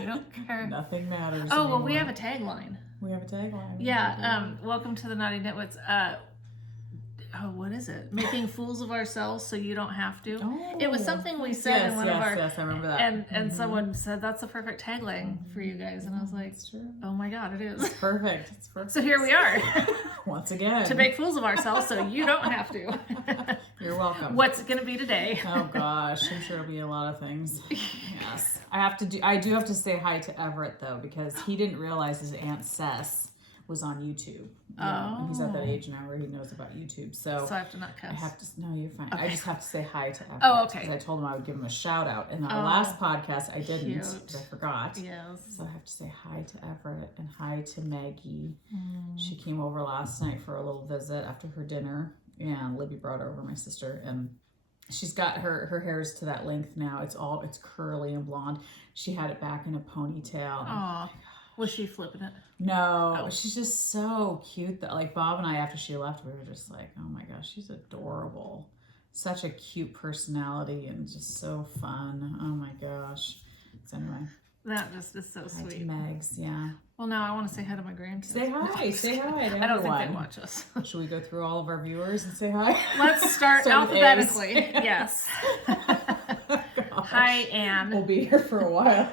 We don't care. Nothing matters. Oh, anymore. well, we have a tagline. We have a tagline. Yeah. Welcome to the Knotty Nitwits. What is it? Making fools of ourselves so you don't have to. Oh, it was something we said in one of our. Yes, I remember that. And someone said that's the perfect tagline for you guys, and I was like, oh my god, it is. It's perfect. It's perfect. So here we are. Once again. To make fools of ourselves so you don't have to. You're welcome. What's it going to be today? Oh gosh, I'm sure it'll be a lot of things. Yes. I do have to say hi to Everett though, because he didn't realize his Aunt Cess was on YouTube. And he's at that age now where he knows about YouTube. So I have to not cuss. No, you're fine. Okay. I just have to say hi to Everett. Oh, okay. Because I told him I would give him a shout out. In our last podcast, I didn't because I forgot. Yes. So I have to say hi to Everett and hi to Maggie. She came over last night for a little visit after her dinner, and Libby brought over my sister, and she's got her hair's to that length now. It's curly and blonde. She had it back in a ponytail. Aw. Was she flipping it? No, she's just so cute that like Bob and I, after she left, we were just like, oh my gosh, she's adorable. Such a cute personality and just so fun. Oh my gosh. So anyway. That just is so sweet. Hi to Megs, yeah. Well, now I want to say hi to my grandkids. Say hi to everyone. I don't think they watch us. Should we go through all of our viewers and say hi? Let's start alphabetically. Yes. Hi, Anne. We'll be here for a while.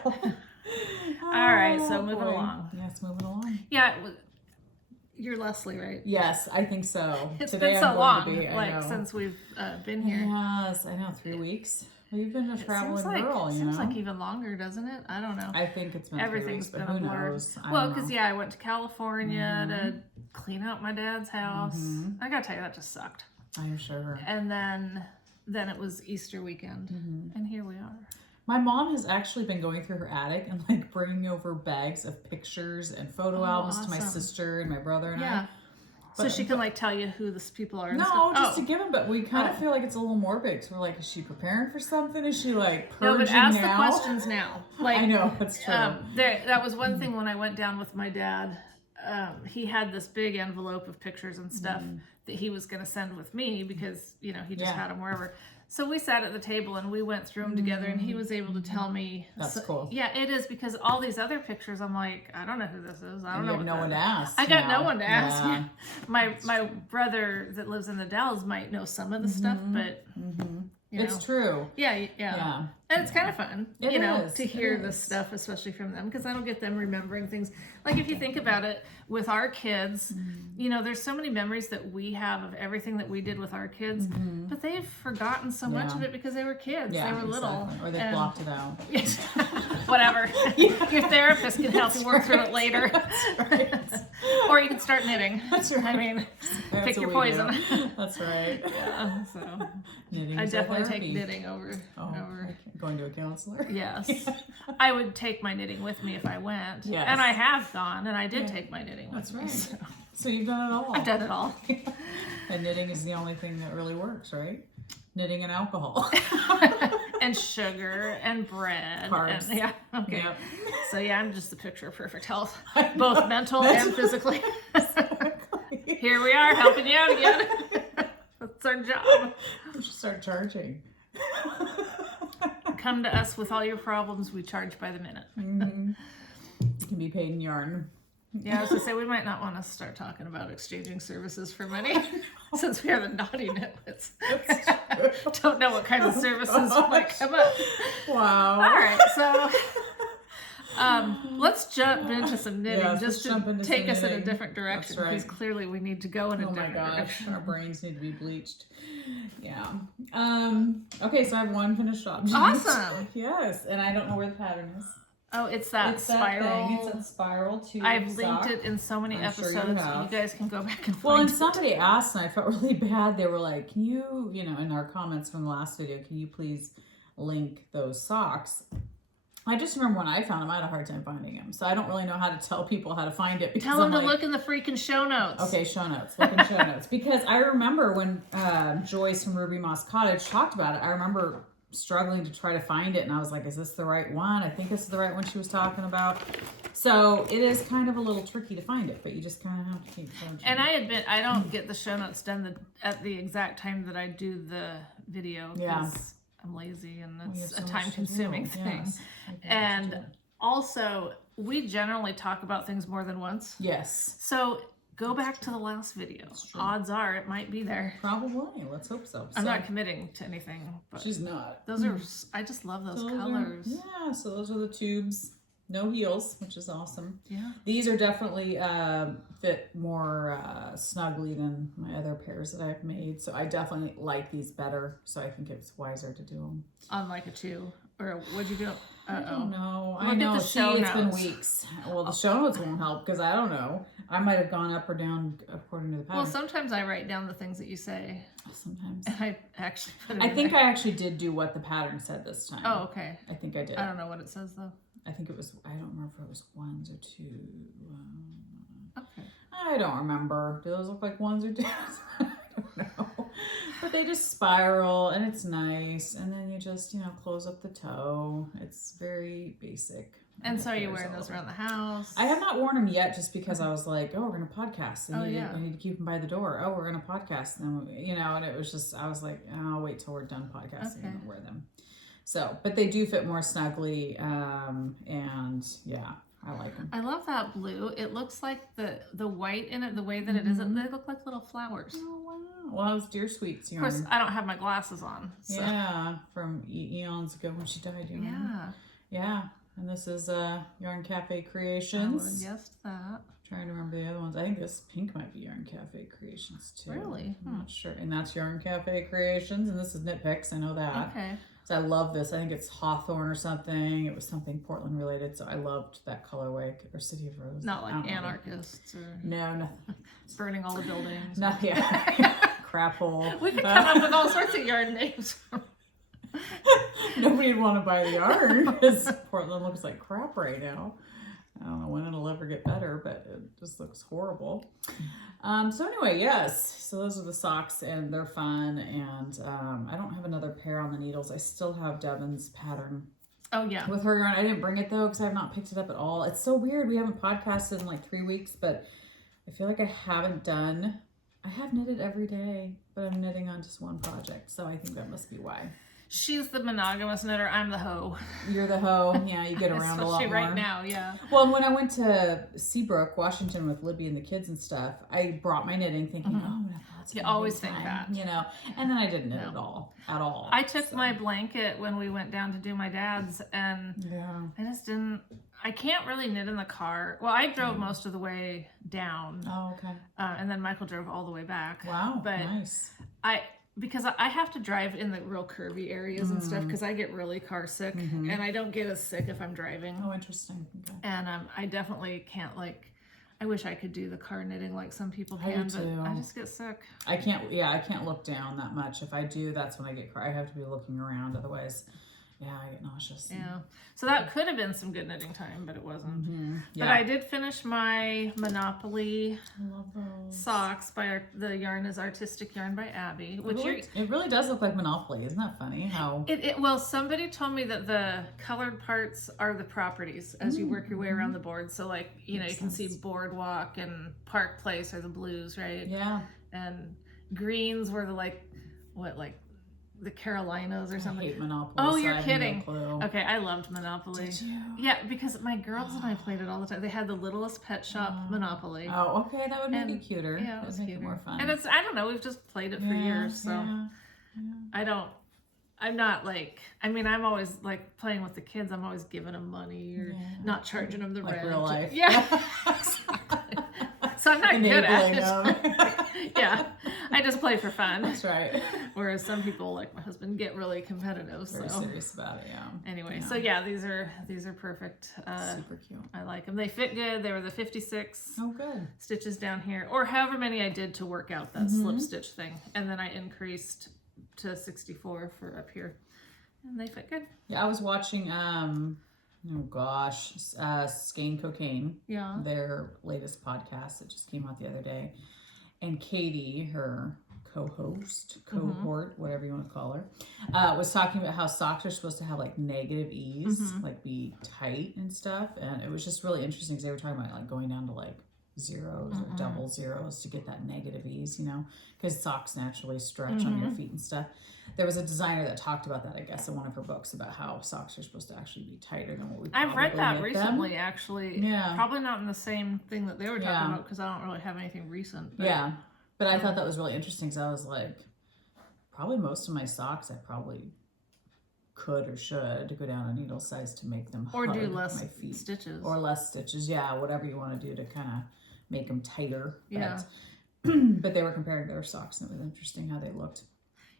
All right, so moving along. Yes, moving along. Yeah, you're Leslie, right? Yes, I think so. It's Today been so long, I know. since we've been here. Yes, I know, 3 weeks. Well, you've been a traveling girl, you know. Seems like even longer, doesn't it? I don't know. I think it's been Everything's 3 weeks, been but a blur. who knows? Well, because I went to California to clean out my dad's house. I gotta tell you, that just sucked. I'm sure. And then it was Easter weekend, and here we are. My mom has actually been going through her attic and like bringing over bags of pictures and photo albums to my sister and my brother and I. So she can like tell you who the people are. And just to give them. But we kind of feel like it's a little morbid. So we're like, is she preparing for something? Is she like purging No, but ask now? the questions now. Like I know that's true. That was one thing when I went down with my dad. He had this big envelope of pictures and stuff that he was going to send with me because he just had them wherever. So we sat at the table and we went through them together, and he was able to tell me. That's cool. Yeah, it is, because all these other pictures, I'm like, I don't know who this is. I don't know. You have no one to ask. I got no one to ask. Yeah. My brother that lives in the Dalles might know some of the stuff, but it's true. Yeah. And it's kind of fun, to hear this is. stuff, especially from them, because I don't get them remembering things. Like if you think about it, with our kids, there's so many memories that we have of everything that we did with our kids, but they've forgotten so much of it because they were kids. Yeah, they were little. Or they blocked it out. Whatever. Your therapist can help you work through it later. That's right. Or you can start knitting. That's right. I mean, pick your poison. That's right. Yeah, so knitting I definitely take knitting over. Going to a counselor? Yes. I would take my knitting with me if I went. Yes. And I have gone, and I did take my knitting with me. That's right. So you've done it all. I've done it all. And knitting is the only thing that really works, right? Knitting and alcohol. And sugar and bread. Carbs. And, okay. Yep. So I'm just the picture of perfect health, both mental and physically. Here we are, helping you out again. That's our job. We should start charging. Come to us with all your problems. We charge by the minute. You can be paid in yarn. Yeah, I was going to say, we might not want to start talking about exchanging services for money, since we are the Knotty Nitwits. Don't know what kind of services might come up. Wow. All right, so let's jump into some knitting, just to take us in a different direction, because clearly we need to go in a different direction. Our brains need to be bleached. Yeah. Okay, so I have one finished object. Awesome. Yes, and I don't know where the pattern is. Oh, it's that spiral. It's that spiral tube. I've linked it in so many episodes. Sure you guys can go back and find it. Well, and somebody asked, and I felt really bad. They were like, can you, in our comments from the last video, can you please link those socks? I just remember when I found them, I had a hard time finding them. So I don't really know how to tell people how to find it. Tell them to look in the freaking show notes. Okay, show notes. Look in show notes. Because I remember when Joyce from Ruby Moss Cottage talked about it, I remember struggling to try to find it, and I was like, is this the right one? I think this is the right one she was talking about. So it is kind of a little tricky to find it, but you just kind of have to keep searching. And I admit, I don't get the show notes done at the exact time that I do the video, because I'm lazy and it's a time-consuming thing. Yes. And Also, we generally talk about things more than once. Yes. So go back to the last video. Odds are it might be there. Probably. Let's hope so. I'm not committing to anything, but she's not. Those are, I just love those colors. So those are the tubes. No heels, which is awesome. Yeah. These are definitely fit more snugly than my other pairs that I've made. So I definitely like these better. So I think it's wiser to do them. On like a 2. Or what'd you do? I don't know. Look at the show It's been notes. weeks. Well, the show notes won't help because I don't know. I might have gone up or down according to the pattern. Well, sometimes I write down the things that you say. Sometimes. And I actually put it I in think there. I actually did do what the pattern said this time. Oh, okay. I think I did. I don't know what it says though. I think it was, I don't remember if it was 1s or 2. Okay. I don't remember. Do those look like 1s or 2s? I don't know. But they just spiral and it's nice. And then you just, close up the toe. It's very basic. And so are you wearing those around the house? I have not worn them yet just because I was like, oh, we're going to podcast. I need to keep them by the door. Oh, we're going to podcast. And, and it was just, I was like, oh, I'll wait till we're done podcasting and wear them. So, but they do fit more snugly, and yeah, I like them. I love that blue. It looks like the white in it, the way that it is. They look like little flowers. Oh wow! Well, it was Dear Sweet's yarn. Of course, I don't have my glasses on. So. Yeah, from eons ago when she died. Yeah. And this is Yarn Cafe Creations. I would guess that. Trying to remember the other ones. I think this pink might be Yarn Cafe Creations too. Really? I'm not sure. And that's Yarn Cafe Creations, and this is Knit Picks. I know that. Okay. So I love this. I think it's Hawthorne or something. It was something Portland related, so I loved that colorway. Or City of Rose. Not like anarchists or no, nothing. Burning all the buildings. No, yeah. Crap hole. We could come up with all sorts of yarn names. Nobody would want to buy the yarn because Portland looks like crap right now. I don't know when it'll ever get better, but it just looks horrible. So anyway, yes. So those are the socks, and they're fun. And I don't have another pair on the needles. I still have Devin's pattern. Oh, yeah. With her yarn. I didn't bring it, though, because I have not picked it up at all. It's so weird. We haven't podcasted in like 3 weeks, but I feel like I haven't done... I have knitted every day, but I'm knitting on just one project. So I think that must be why. She's the monogamous knitter. I'm the hoe. You're the hoe. Yeah, you get around a lot more. Right now, yeah. Well, and when I went to Seabrook, Washington with Libby and the kids and stuff, I brought my knitting thinking, oh, I'm going to have lots of You always think that. And then I didn't knit at all. I took my blanket when we went down to do my dad's, and I just didn't, I can't really knit in the car. Well, I drove most of the way down. Oh, okay. And then Michael drove all the way back. Wow, but nice. Because I have to drive in the real curvy areas and stuff because I get really car sick and I don't get as sick if I'm driving. Oh, interesting. Okay. And I definitely can't I wish I could do the car knitting like some people can, but I just get sick. I can't look down that much. If I do, that's when I get I have to be looking around. Otherwise, I get nauseous. Yeah. So that could have been some good knitting time, but it wasn't. Yeah. But I did finish my Monopoly socks by the yarn is Artistic Yarn by Abby. Which it really does look like Monopoly. Isn't that funny? How well, somebody told me that the colored parts are the properties as you work your way around the board. So you can see Boardwalk and Park Place are the blues, right? Yeah. And greens were the Carolinas or something. I hate Monopoly. Oh, so you're kidding. No clue. Okay, I loved Monopoly. Did you? Yeah, because my girls and I played it all the time. They had the littlest pet shop Monopoly. Oh, okay, that would make it cuter. Yeah, it was make cuter. it more fun. And I don't know, we've just played it for years, so I'm not I'm always playing with the kids. I'm always giving them money or not charging them the rent. Real life. Yeah, exactly. So I'm not good at it. Yeah, I just play for fun. That's right. Whereas some people, like my husband, get really competitive. Very serious about it, yeah. Anyway, so these are perfect. Super cute. I like them. They fit good. They were the 56 good stitches down here, or however many I did to work out that slip stitch thing, and then I increased to 64 for up here, and they fit good. Yeah, I was watching. Skein Cocaine. Yeah. Their latest podcast that just came out the other day. And Katie, her co-host, cohort, whatever you want to call her, was talking about how socks are supposed to have negative ease, be tight and stuff. And it was just really interesting because they were talking about going down to zeros or double zeros to get that negative ease, you know, because socks naturally stretch on your feet and stuff. There was a designer that talked about that, I guess, in one of her books about how socks are supposed to actually be tighter than what we I've read that make recently, them. actually. Yeah. Probably not in the same thing that they were talking about because I don't really have anything recent. But, yeah. But I thought that was really interesting because I was like, probably most of my socks I probably could or should go down a needle size to make them or hug do less my feet. stitches. Or less stitches, yeah, whatever you want to do to kind of make them tighter. Yeah. But they were comparing their socks and it was interesting how they looked.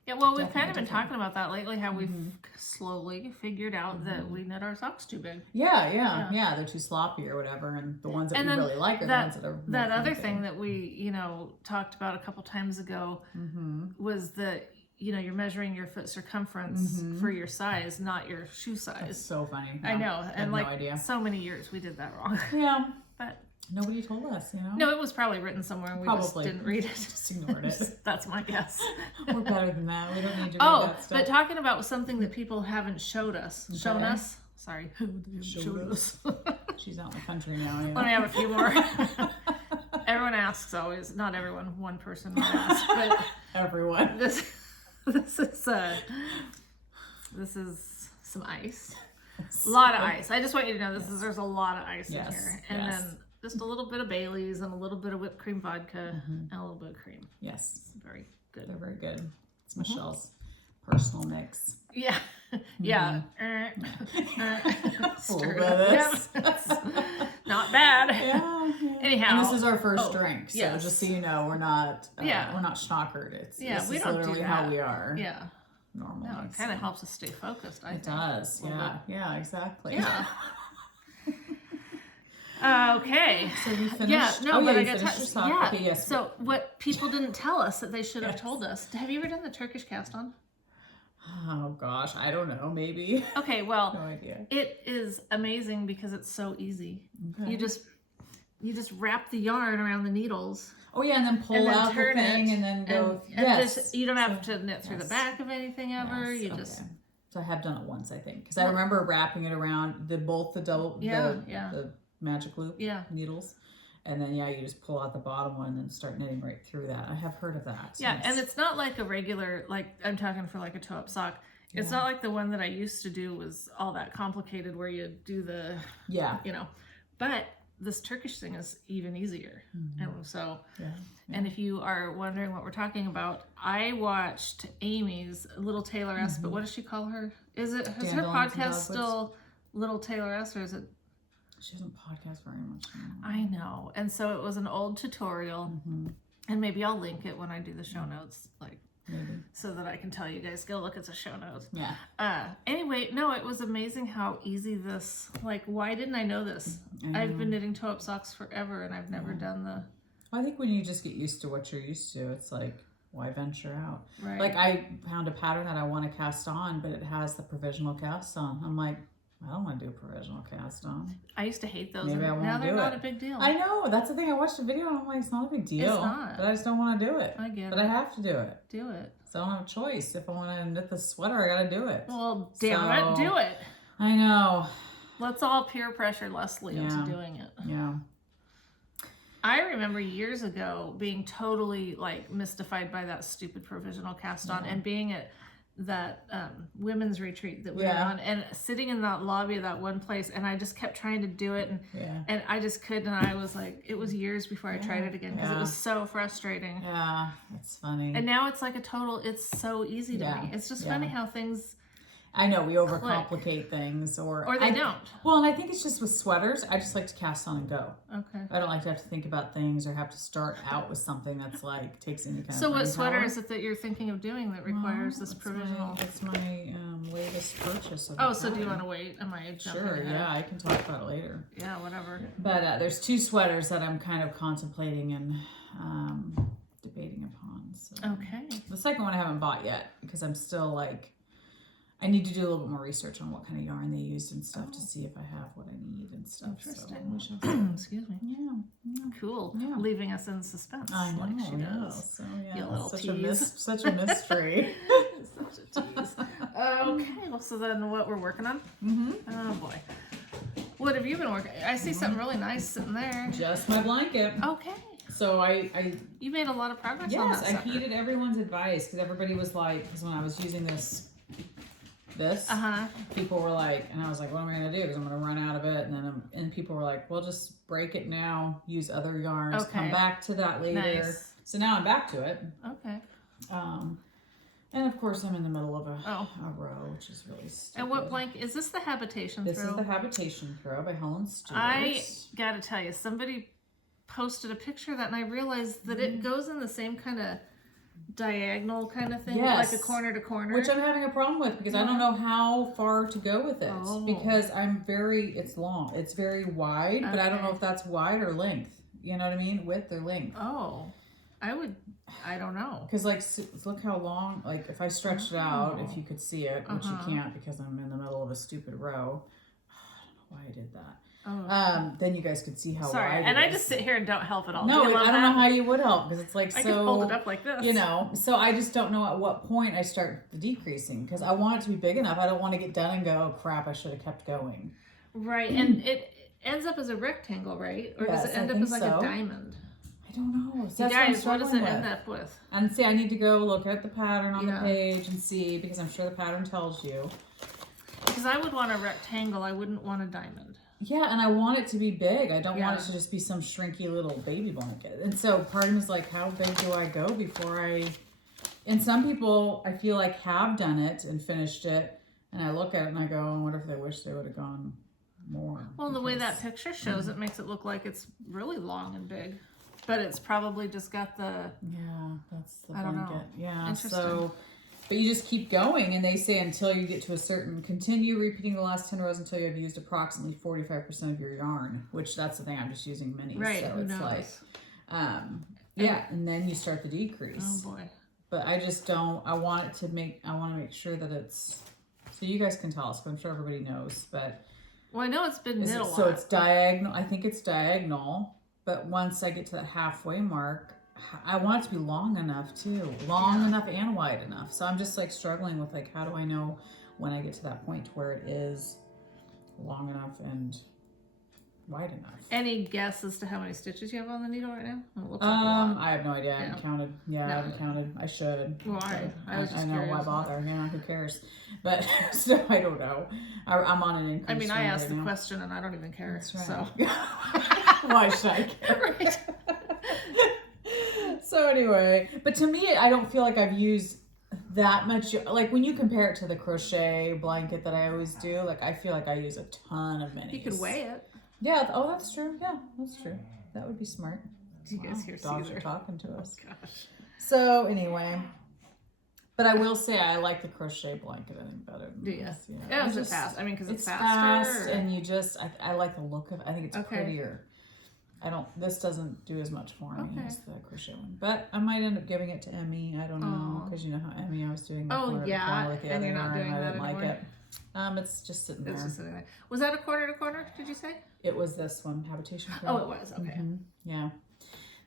Yeah, well, we've kind of been talking about that lately, how we've slowly figured out that we knit our socks too big. Yeah, they're too sloppy or whatever, and the ones that we really like are the ones that are that other thing that we, you know, talked about a couple times ago was that, you know, you're measuring your foot circumference for your size, not your shoe size. That's so funny. I know, and like no idea. so many years we did that wrong. Yeah, but nobody told us, you know. No, it was probably written somewhere and we just didn't read it. Just ignored it. That's my guess. We're better than that. We don't need to read that stuff. But talking about something that people haven't showed us. Okay. Shown us? Sorry. Showed us. She's out in the country now. Yeah. Let me have a few more. Everyone asks always. Not everyone. One person might ask. But everyone. This is some ice. A lot of ice. I just want you to know there's a lot of ice in here. And then just a little bit of Bailey's and a little bit of whipped cream vodka and a little bit of cream. Yes. Very good. They're very good. It's Michelle's personal mix. Yeah. Yeah. Stir this. Not bad. Yeah. Anyhow. And this is our first drink. So yes. just so you know, we're not we're not schnockered. This we is don't literally do that. how we are. Yeah. Normally. No, it kind of helps us stay focused, I think. It does. Yeah. Yeah, exactly. Yeah. Okay. So we finished. Yeah, no, but I got yeah. Okay, yes. So what people didn't tell us that they should have told us. Have you ever done the Turkish cast on? Oh gosh, I don't know. Maybe. Okay, well, no idea. It is amazing because it's so easy. Okay. You just wrap the yarn around the needles. Oh yeah, and then pull out the thing and then go. Yes. You don't have to knit through the back of anything ever. Yes. You just. So I have done it once, I think, because I remember wrapping it around the magic loop needles, and then you just pull out the bottom one and then start knitting right through that. I have heard of that. So and it's not like a regular, like I'm talking for like a toe-up sock. It's not like the one that I used to do was all that complicated where you do the you know, but this Turkish thing is even easier. And so and if you are wondering what we're talking about, I watched Amy's Little Tailoress, but what does she call her? Is her podcast still Little Tailoress, or is it? She doesn't podcast very much anymore. I know. And so it was an old tutorial, and maybe I'll link it when I do the show notes, like so that I can tell you guys, go look at the show notes. Yeah. Anyway, no, it was amazing how easy this, like, why didn't I know this? I've been knitting toe-up socks forever, and I've never done the... I think when you just get used to what you're used to, it's like, why venture out? Right. Like, I found a pattern that I want to cast on, but it has the provisional cast on. I'm like, I don't want to do a provisional cast on. I used to hate those. Maybe I won't now they're do not it. a big deal. I know. That's the thing. I watched the video and I'm like, it's not a big deal. It's not. But I just don't want to do it. I get it. But I have to do it. Do it. So I don't have a choice. If I want to knit the sweater, I got to do it. Well, damn it. Do it. I know. Let's all peer pressure Leslie into doing it. Yeah. I remember years ago being totally like mystified by that stupid provisional cast on and being at that women's retreat that we were on and sitting in that lobby of that one place, and I just kept trying to do it and I just couldn't, and I was like, it was years before I tried it again because it was so frustrating. Yeah, that's funny. And now it's like it's so easy to me. It's just funny how things I know we overcomplicate things, or they don't. Well, and I think it's just with sweaters. I just like to cast on and go. Okay. I don't like to have to think about things or have to start out with something that's like takes any kind of. So what sweater is it that you're thinking of doing that requires this provisional? It's my latest purchase. So do you want to wait? Am I jumping ahead? Yeah, I can talk about it later. Yeah, whatever. But there's two sweaters that I'm kind of contemplating and debating upon. So. Okay. The second one I haven't bought yet because I'm still like. I need to do a little bit more research on what kind of yarn they used and stuff to see if I have what I need and stuff. Interesting. So. Excuse me. Yeah. Cool. Yeah. Leaving us in suspense. I know. Like she does. So, you little such tease. Such a mystery. Such a tease. Okay. Well, so then what we're working on? Oh boy. What have you been working? I see something really nice sitting there. Just my blanket. Okay. So You made a lot of progress on that. Yes, I heeded everyone's advice because everybody was like, because when I was using this, people were like, and I was like, what am I gonna do? Because I'm gonna run out of it, and then and people were like, well, just break it now, use other yarns, come back to that later. Nice. So now I'm back to it. Okay. And of course I'm in the middle of a row, which is really stupid. And what blanket is this? The habitation throw? This is the habitation throw by Helen Stewart. I gotta tell you, somebody posted a picture of that, and I realized that it goes in the same kind of diagonal kind of thing, like a corner to corner, which I'm having a problem with because I don't know how far to go with it because it's long, it's very wide, but I don't know if that's wide or length. You know what I mean? Width or length. I don't know. Because like, look how long. Like if I stretched it out, if you could see it, which you can't because I'm in the middle of a stupid row. I don't know why I did that. Then you guys could see how wide and I just sit here and don't help at all. No, I don't know how you would help because it's like I could hold it up like this. You know, so I just don't know at what point I start the decreasing because I want it to be big enough. I don't want to get done and go, oh, crap, I should have kept going. Right, and it ends up as a rectangle, right? Or does it end up as like a diamond? I don't know. So guys, what does it end up with? And see, I need to go look at the pattern on the page and see because I'm sure the pattern tells you. Because I would want a rectangle. I wouldn't want a diamond. Yeah, and I want it to be big. I don't want it to just be some shrinky little baby blanket. And so part of me is like, how big do I go before I... And some people, I feel like, have done it and finished it. And I look at it and I go, I wonder if they wish they would have gone more. Well, the way that picture shows it makes it look like it's really long and big. But it's probably just got the... Yeah, that's the blanket. I don't know. Yeah, interesting. So... But you just keep going, and they say until you get to a certain, continue repeating the last 10 rows until you have used approximately 45% of your yarn, which that's the thing, I'm just using minis. Right, so who it's knows? Like, and then you start the decrease. Oh boy. But I just don't, I want to make sure that it's, so you guys can tell us, because I'm sure everybody knows, but. Well, I know it's been knit a lot. So it's diagonal, I think it's diagonal, but once I get to that halfway mark, I want it to be long enough too. Long enough and wide enough. So I'm just like struggling with like, how do I know when I get to that point where it is long enough and wide enough? Any guess as to how many stitches you have on the needle right now? It looks like a lot. I have no idea. I haven't counted. Yeah, I haven't counted. I should. Well, I was just I know, curious. why bother? Yeah, who cares? But so I don't know. I'm on an increase. I mean, I asked the question and I don't even care. That's right. So why should I care? Right. So anyway, but to me, I don't feel like I've used that much. Like when you compare it to the crochet blanket that I always do, like I feel like I use a ton of minis. You could weigh it. Yeah. Oh, that's true. Yeah, that's true. That would be smart. You guys hear dogs Caesar are talking to us. Oh, gosh. So anyway, but I will say I like the crochet blanket. I think better. Do you? This, Yeah, is it fast? I mean, because it's faster, faster. and you just I like the look of it. I think it's prettier. This doesn't do as much for me as the crochet one. But I might end up giving it to Emmy. I don't know. Because you know how Emmy, I was doing the corner to corner with the and other you're not doing and I that didn't anymore? like it. It's just sitting there. It's just sitting there. Was that a corner to corner, did you say? It was this one, Habitation. Oh, it was. Okay. Yeah.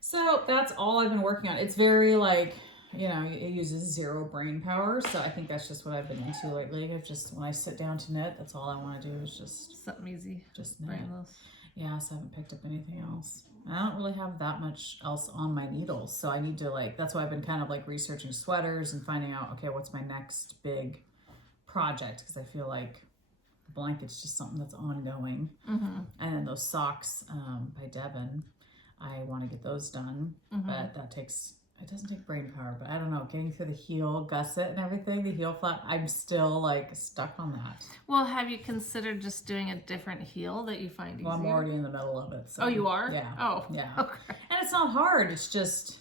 So that's all I've been working on. It's very like, it uses zero brain power. So I think that's just what I've been into lately. I've just, when I sit down to knit, that's all I want to do is just... Something easy. Just knit. Brainless. Yeah, so I haven't picked up anything else. I don't really have that much else on my needles, so I need to that's why I've been kind of like researching sweaters and finding out, okay, what's my next big project, because I feel like the blanket's just something that's ongoing. And then those socks by Devin, I want to get those done, but it doesn't take brain power, but I don't know, getting through the heel gusset and everything, the heel flap, I'm still like stuck on that. Well, have you considered just doing a different heel that you find easier? Well, I'm already in the middle of it. So. Oh, you are? Yeah. Oh. Yeah. Okay. And it's not hard. It's just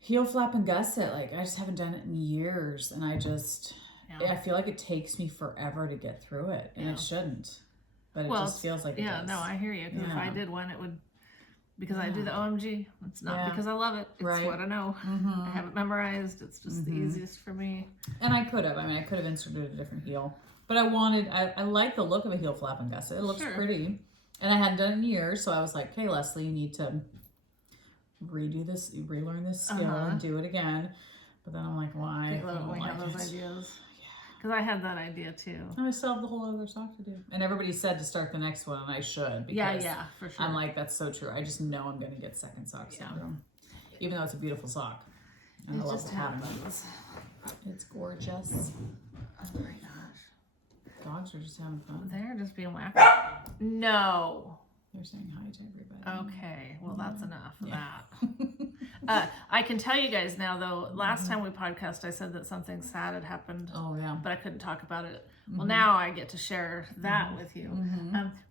heel flap and gusset. Like, I just haven't done it in years. And I feel like it takes me forever to get through it. And it shouldn't. But it just feels like it does. No, I hear you. Because if I did one, it would... Because I do the OMG. It's not because I love it. It's what I know. I have it memorized. It's just the easiest for me. And I could have. I could have inserted a different heel. But I like the look of a heel flap and gusset. It looks pretty. And I hadn't done it in years. So I was like, hey, Leslie, you need to relearn this skill and do it again. But then I'm like, why? I love it when we have those ideas. Because I had that idea too. I still have the whole other sock to do. And everybody said to start the next one, and I should. Because Yeah, for sure. I'm like, that's so true. I just know I'm going to get second sock syndrome. Even though it's a beautiful sock. And I love to have it. It's gorgeous. Oh my gosh. Dogs are just having fun. They're just being whacked. No. They're saying hi to everybody. Okay, well that's enough of that. I can tell you guys now though, last time we podcast I said that something sad had happened. Oh yeah. But I couldn't talk about it. Well, now I get to share that with you.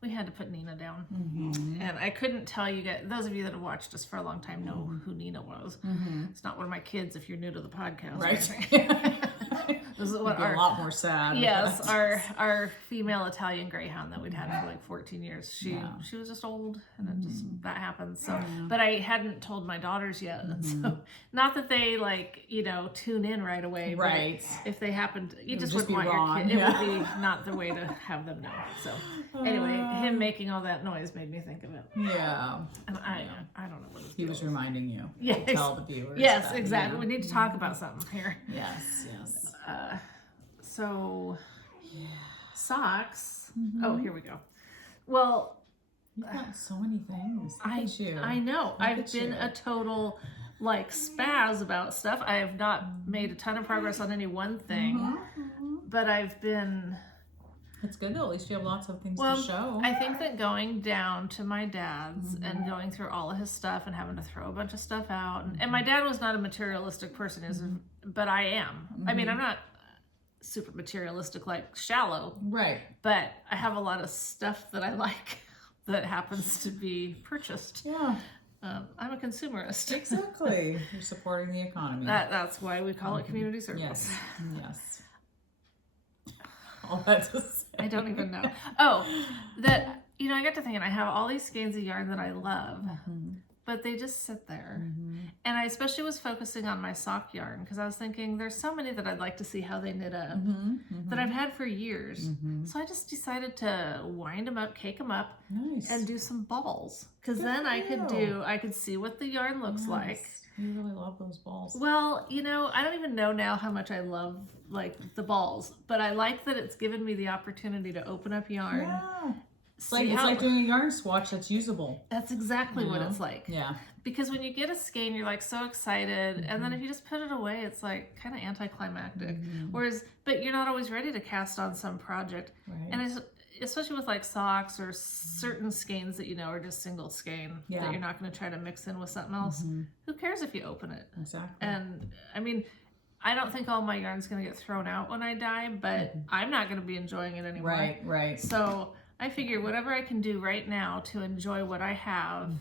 We had to put Nina down. And I couldn't tell you guys, those of you that have watched us for a long time know who Nina was. It's not one of my kids if you're new to the podcast. Right. This is what a lot more sad. Yes, our female Italian greyhound that we'd had for like 14 years. She was just old, and it just that happened. So, but I hadn't told my daughters yet, and so not that they tune in right away. Right. But if they happened, you just would wouldn't want wrong. your kid. It would be not the way to have them know. So anyway, him making all that noise made me think of it. Yeah. And I don't know what he was reminding you. Yes. Tell the viewers. Yes, exactly. We need to talk about something here. Yes. So, socks. Oh, here we go. Well, you've got so many things. I know. I've been a total spaz about stuff. I have not made a ton of progress on any one thing, but I've been. It's good though. At least you have lots of things to show. I think that going down to my dad's and going through all of his stuff and having to throw a bunch of stuff out, and my dad was not a materialistic person, but I am. I mean, I'm not super materialistic, like shallow, right? But I have a lot of stuff that I like that happens to be purchased. Yeah. I'm a consumerist. Exactly. You're supporting the economy. That's why we call it community service. Yes. All that to say. I don't even know. Oh, that I got to thinking. I have all these skeins of yarn that I love, but they just sit there. And I especially was focusing on my sock yarn because I was thinking there's so many that I'd like to see how they knit up that I've had for years. So I just decided to wind them up, cake them up, and do some balls. Because then I could see what the yarn looks like. You really love those balls. Well, I don't even know now how much I love the balls, but I like that it's given me the opportunity to open up yarn. Yeah. It's like doing a yarn swatch that's usable. That's exactly what it's like. Yeah. Because when you get a skein, you're so excited, and then if you just put it away, it's kind of anticlimactic. Whereas, but you're not always ready to cast on some project. Right. And especially with socks or certain skeins that are just single skein that you're not going to try to mix in with something else. Who cares if you open it? Exactly. And I mean, I don't think all my yarn's going to get thrown out when I die, but I'm not going to be enjoying it anymore. Right. So I figure whatever I can do right now to enjoy what I have,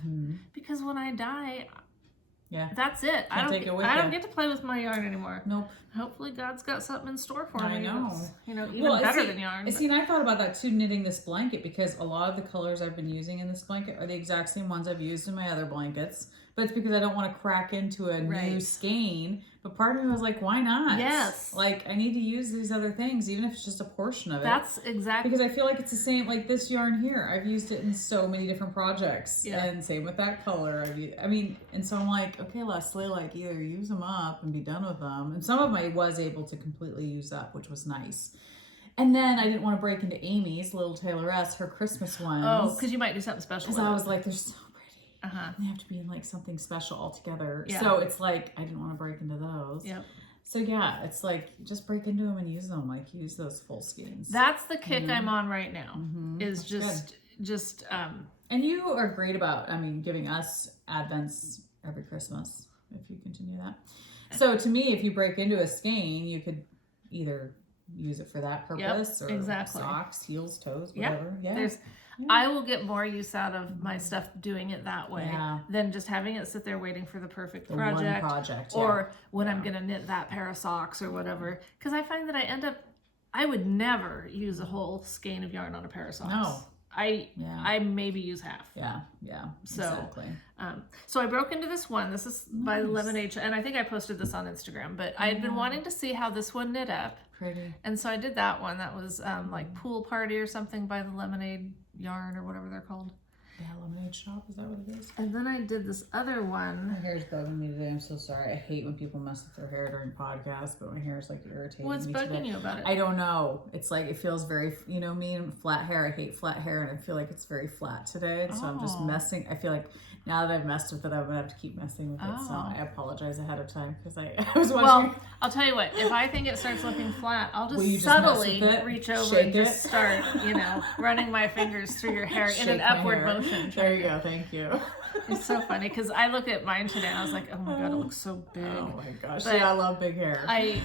because when I die, that's it. I don't get to play with my yarn anymore. Nope. Hopefully God's got something in store for me. I know. That's, even better than yarn. And I thought about that too, knitting this blanket, because a lot of the colors I've been using in this blanket are the exact same ones I've used in my other blankets. But it's because I don't want to crack into a new skein. But part of me was like, why not? Yes. I need to use these other things, even if it's just a portion of it. That's exactly. Because I feel like it's the same, this yarn here. I've used it in so many different projects. Yeah. And same with that color. And so I'm like, okay, Leslie, either use them up and be done with them. And some of them I was able to completely use up, which was nice. And then I didn't want to break into Amy's, Little Tailoress, her Christmas ones. Oh, because you might do something special. Because I was like, they're so pretty. Uh-huh. They have to be in something special altogether. Yeah. So it's I didn't want to break into those. Yep. So yeah, it's just break into them and use them. Use those full skeins. That's the kick I'm on right now. Is That's just And you are great about giving us Advents every Christmas, if you continue that. So to me, if you break into a skein, you could either use it for that purpose or socks, heels, toes, whatever. Yeah. I will get more use out of my stuff doing it that way than just having it sit there waiting for the perfect project. One project. Or when I'm going to knit that pair of socks or whatever. Because I find that I would never use a whole skein of yarn on a pair of socks. No. I maybe use half. Yeah. So, exactly. So I broke into this one. This is by Lemonade, and I think I posted this on Instagram, but I had been wanting to see how this one knit up. Pretty. And so I did that one. That was Pool Party or something by the Lemonade yarn or whatever they're called. Yeah, lemonade shop. Is that what it is? And then I did this other one. My hair's bugging me today. I'm so sorry. I hate when people mess with their hair during podcasts, but my hair's like irritating What's me bugging today. you about it? I don't know. It's like, it feels very, you know me and flat hair. I hate flat hair, and I feel like it's very flat today. And so I'm just messing. I feel like now that I've messed with it, I'm going to have to keep messing with it. So I apologize ahead of time because I was watching. Well, I'll tell you what. If I think it starts looking flat, I'll Will you just just subtly mess with it? reach over Shake and just it? start, running my fingers through your hair in Shake an my upward hair. motion. There you go. Thank you. It's so funny because I look at mine today and I was like, oh my God, it looks so big. Oh my gosh. But yeah, I love big hair. I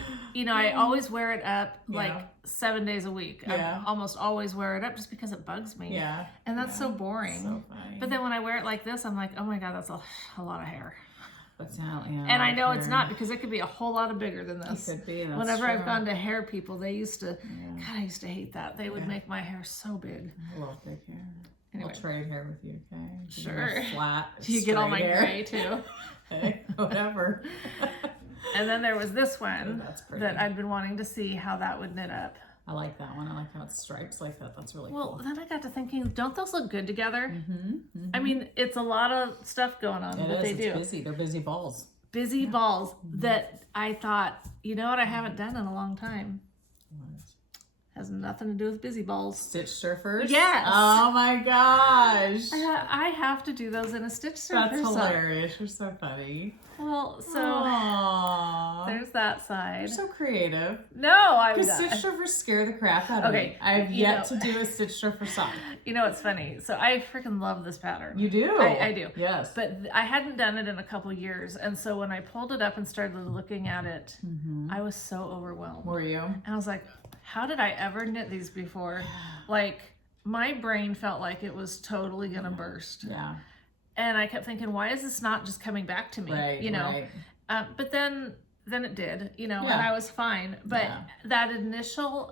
always wear it up like Yeah. 7 days a week. Yeah. I almost always wear it up just because it bugs me. Yeah. And that's so boring. So funny. But then when I wear it like this, I'm like, oh my God, that's a lot of hair. But now, yeah, And I know it's not because it could be a whole lot bigger than It this. could be. That's Whenever true. I've gone to hair people, they used to, God, I used to hate that. They would make my hair so big. I love big hair. Anyway. I'll trade hair with you, okay? You can Sure. have Flat. You get all my straight hair. gray too. Hey, whatever. And then there was this one That's pretty. that I'd been wanting to see how that would knit up. I like that one. I like how it stripes like that. That's really Well, cool. then I got to thinking, don't those look good together? Mm-hmm. I mean, it's a lot of stuff going on, It but is. they It's do. busy. They're busy balls. Busy balls that I thought, you know what I haven't done in a long time? Has nothing to do with busy balls. Stitch surfers? Yes. Oh my gosh. I have to do those in a stitch surfer. That's hilarious. You're so funny. Well, so Aww. there's that side. You're so creative. No, I'm Because not. stitch surfers scare the crap out of Okay, me. I have you yet know. to do a stitch surfer sock. You know, it's funny. So I freaking love this pattern. You do? I do. Yes. But I hadn't done it in a couple years. And so when I pulled it up and started looking at it, I was so overwhelmed. Were you? And I was like, how did I ever knit these before? Like, my brain felt like it was totally going to burst. Yeah. And I kept thinking, why is this not just coming back to me? Right. You know? Right. But then it did, and Yeah. I was fine. But Yeah. that initial,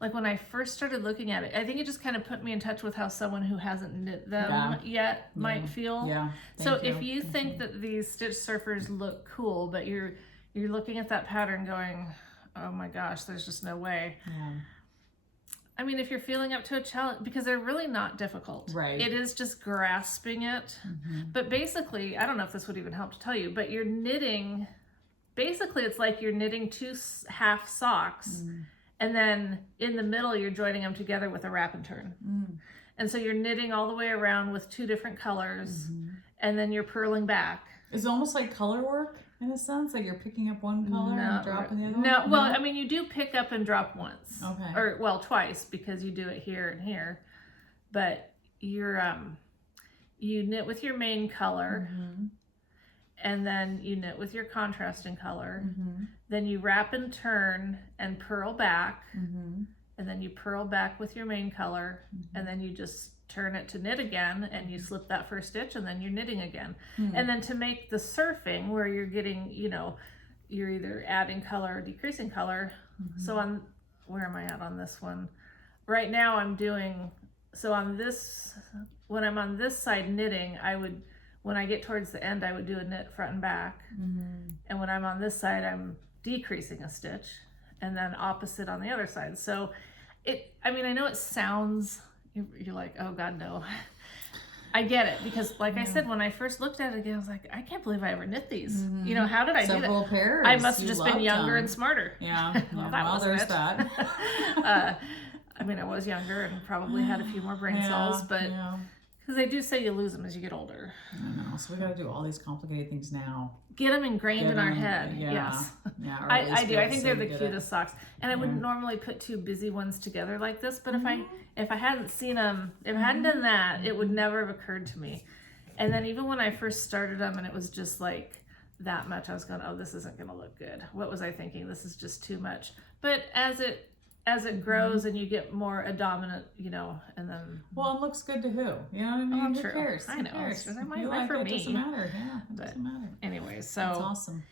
like when I first started looking at it, I think it just kind of put me in touch with how someone who hasn't knit them yet might feel. Yeah. So if you think that these stitch surfers look cool, but you're looking at that pattern going, oh my gosh, there's just no way. Yeah. I mean, if you're feeling up to a challenge, because they're really not difficult. Right. It is just grasping it. But basically, I don't know if this would even help to tell you, but you're knitting, basically it's like you're knitting two half socks, and then in the middle you're joining them together with a wrap and turn. And so you're knitting all the way around with two different colors, and then you're purling back. It's almost like color work in a sense, like you're picking up one color and dropping the other No, one? well, I mean, you do pick up and drop once. Okay. Or, well, twice, because you do it here and here. But you're, you knit with your main color, and then you knit with your contrasting color. Then you wrap and turn and purl back, and then you purl back with your main color, and then you just turn it to knit again, and you slip that first stitch, and then you're knitting again. And then to make the surfing where you're getting, you're either adding color or decreasing color. So on, where am I at on this one? Right now I'm doing, so on this, when I'm on this side knitting, when I get towards the end, I would do a knit front and back. And when I'm on this side, I'm decreasing a stitch, and then opposite on the other side. So I know it sounds, you're like, oh God, no. I get it, because like I said, when I first looked at it again, I was like, I can't believe I ever knit these. How did I do Several that? pairs. I must have You just been loved younger them. and smarter. Yeah. Well, wasn't there's it. that. I was younger and probably had a few more brain cells, but because they do say you lose them as you get older. I know. So we got to do all these complicated things now. Get them ingrained in our head. Yeah. Yes. Yeah. Or at least I be do. able I to think say they're we the did cutest socks. And I wouldn't normally put two busy ones together like this, but if I hadn't seen them, if I hadn't done that, it would never have occurred to me. And then even when I first started them and it was just like that much, I was going, oh, this isn't going to look good. What was I thinking? This is just too much. But as it grows and you get more a dominant, and then. Well, it looks good to who? You know what I mean? Oh, Who true. cares? I Who know. cares? It If might you work like for it, me. it doesn't matter. Yeah, it doesn't matter. Anyway, so. That's awesome.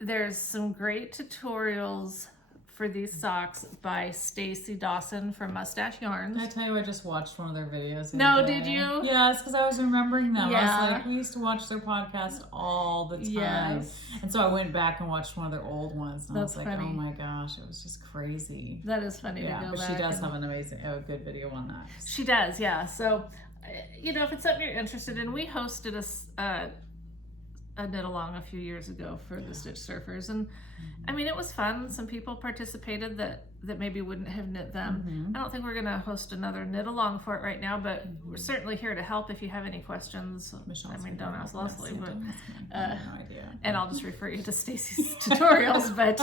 There's some great tutorials for these socks by Stacy Dawson from Mustache Yarns. Did I tell you I just watched one of their videos? the No, other did day? you? Yes, because I was remembering them. I Yeah. was like, we used to watch their podcast all the time. Yes. And so I went back and watched one of their old ones. And That's I was like, funny. oh my gosh, it was just crazy. That is funny to Yeah, go but back. she does and- have a good video on that. She does, yeah. So you know, if it's something you're interested in, we hosted a knit along a few years ago for the Stitch Surfers, and I mean, it was fun. Some people participated that maybe wouldn't have knit them. I don't think we're gonna host another knit along for it right now, but we're certainly here to help if you have any questions. I mean, don't ask Leslie, but and I'll just refer you to Stacy's tutorials. But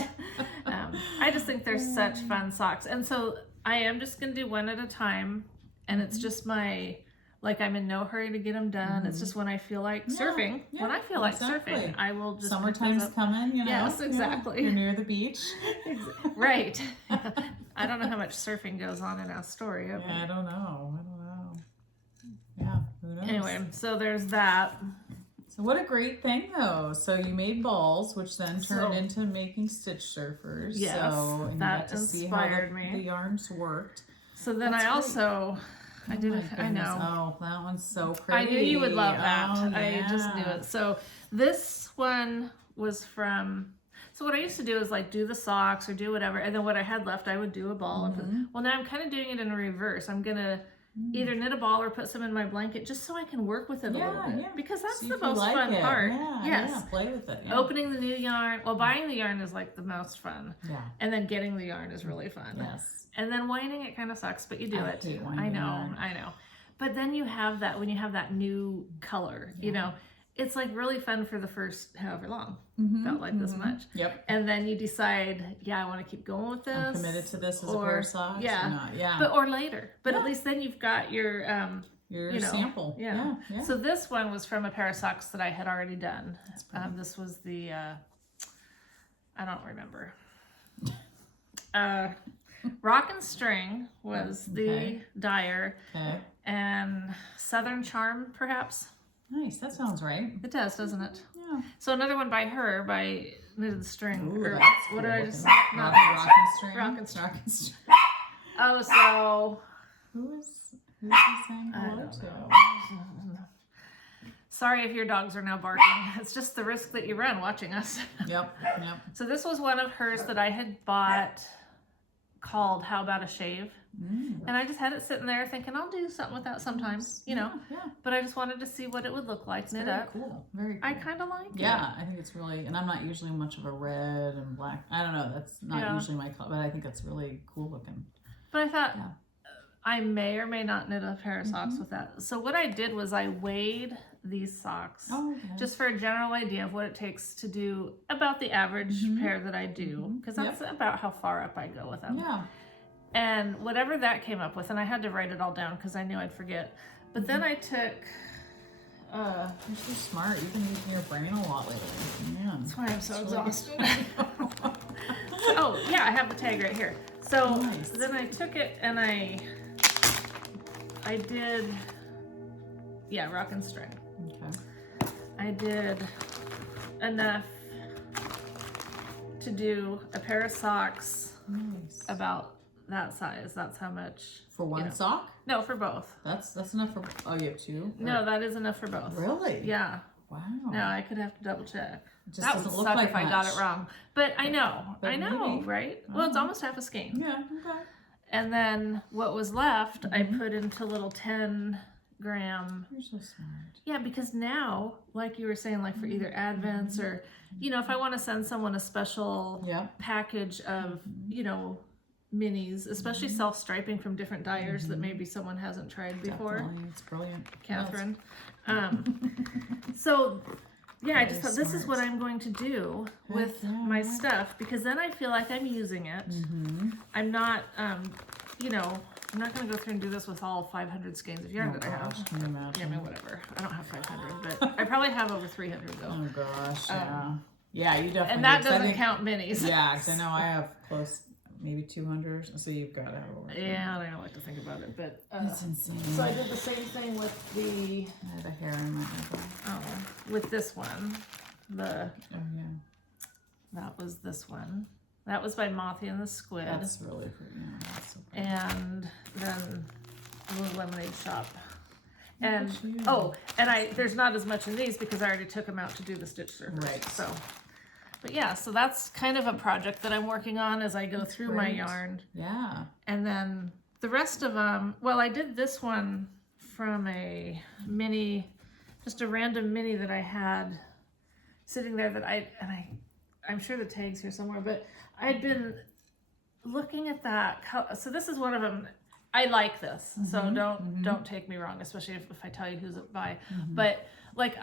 I just think they're such fun socks, and so I am just gonna do one at a time, and it's just like I'm in no hurry to get them done. It's just when I feel like surfing. When I feel like surfing, I will just. Summertime's coming, you know. Yes, exactly. You're near the beach. Right. I don't know how much surfing goes on in Astoria. Yeah, I don't know. Yeah, who knows? Anyway, so there's that. So what a great thing, though. So you made balls, which then turned into making Stitch Surfers. Yes, so, and that you got to see inspired how me. The yarns worked. So then I also. I did it. I know. Oh, that one's so pretty. I knew you would love that. Oh, yeah. I just knew it. So this one was from. So what I used to do is like do the socks or do whatever, and then what I had left, I would do a ball. Well, now I'm kind of doing it in reverse. I'm gonna either knit a ball or put some in my blanket just so I can work with it a little bit. Because that's the most fun part. Yeah, play with it. Yeah. Opening the new yarn. Well, buying the yarn is like the most fun. Yeah. And then getting the yarn is really fun. Yes. And then winding it kind of sucks, but you do it. Hate I know. But then you have that, when you have that new color, you know, it's like really fun for the first however long. Felt like this much. Yep. And then you decide, I want to keep going with this. I'm committed to this as a pair of socks. Yeah. Or not. Yeah. But or later. But at least then you've got your sample. Yeah. So this one was from a pair of socks that I had already done. This was the I don't remember. Rock and String was the dyer. Okay. And Southern Charm, perhaps. Nice. That sounds right. It does, doesn't it? Yeah. So another one by her, by Knitted String. Ooh, or that's what did I just say? Rock and String. Rock and String. Rock and String. Oh, so who's he saying hello to? Sorry if your dogs are now barking. It's just the risk that you run watching us. Yep. So this was one of hers that I had bought called How About a Shave? And I just had it sitting there thinking, I'll do something with that sometimes, you know. Yeah. But I just wanted to see what it would look like knit up. Cool. Very cool. I kind of like it. Yeah, I think it's really, and I'm not usually much of a red and black. I don't know, that's not usually my color, but I think it's really cool looking. But I thought I may or may not knit a pair of socks with that. So what I did was I weighed these socks just for a general idea of what it takes to do about the average pair that I do, because that's about how far up I go with them. Yeah. And whatever that came up with, and I had to write it all down because I knew I'd forget. But then I took. You're so smart. You've been using your brain a lot lately. Yeah. That's why I'm so exhausted. Oh yeah, I have the tag right here. So then I took it and I did. Yeah, Rock and String. Okay. I did enough to do a pair of socks about that size. That's how much. For one sock? No, for both. That's enough for, you have two? No, that is enough for both. Really? Yeah. Wow. No, I could have to double check. It just that doesn't would look suck like if I got it wrong. But I know. But maybe. Right? Well, it's almost half a skein. Yeah, okay. And then what was left, I put into little 10 gram. You're so smart. Yeah, because now, like you were saying, like for either Advents or, you know, if I want to send someone a special package of, you know, minis, especially self-striping from different dyers that maybe someone hasn't tried before. Definitely. It's brilliant. Catherine. So, yeah, I just thought this is what I'm going to do with my stuff, because then I feel like I'm using it. I'm not, you know, I'm not going to go through and do this with all 500 skeins of yarn that I have. Can you imagine? Yeah, I mean, whatever. I don't have 500, but I probably have over 300 though. Oh gosh, yeah. Yeah, you definitely. And that doesn't count minis. Yeah, because I know I have close, maybe 200, so you've got over. Yeah, I don't like to think about it, but. That's insane. So I did the same thing with the. I have a hair in my eyebrow. Oh, with this one. Oh, yeah. That was this one. That was by Mothy and the Squid. That's really pretty. Yeah, that's so pretty. And then a little lemonade shop. And and there's not as much in these because I already took them out to do the Stitch Surfers. Right. So, but yeah, so that's kind of a project that I'm working on as I go through my yarn. Yeah. And then the rest of them, well, I did this one from a mini, just a random mini that I had sitting there that I'm sure the tag's here somewhere, but I'd been looking at that. So this is one of them. I like this, so don't take me wrong, especially if I tell you who's it by. But like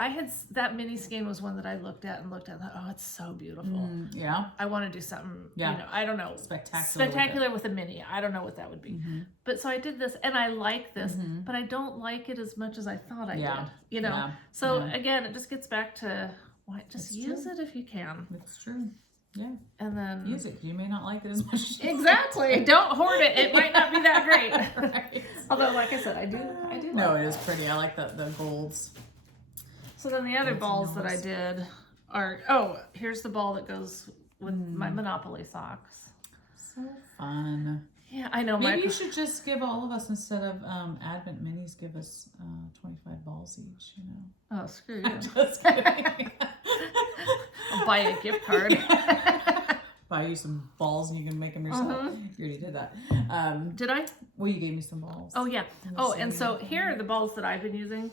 that mini skein was one that I looked at and thought, oh, it's so beautiful. Yeah. I want to do something, I don't know. Spectacular with a mini. I don't know what that would be. But so I did this and I like this, but I don't like it as much as I thought I did, you know? Yeah. So again, it just gets back to just use it if you can. It's true. Yeah. And then use it. You may not like it as much as exactly. Don't hoard it. It might not be that great. Right. Although, like I said, I do No, like it is pretty. I like the golds. So then the other balls that I did are, here's the ball that goes with my Monopoly socks. So fun. Yeah, I know. Maybe you should just give all of us, instead of Advent minis, give us 25 balls each, you know. Oh, screw you. Just kidding. I'll buy you a gift card. Buy you some balls and you can make them yourself. You already did that. Did I? Well, you gave me some balls. Oh, yeah. Oh, and so here are the balls that I've been using.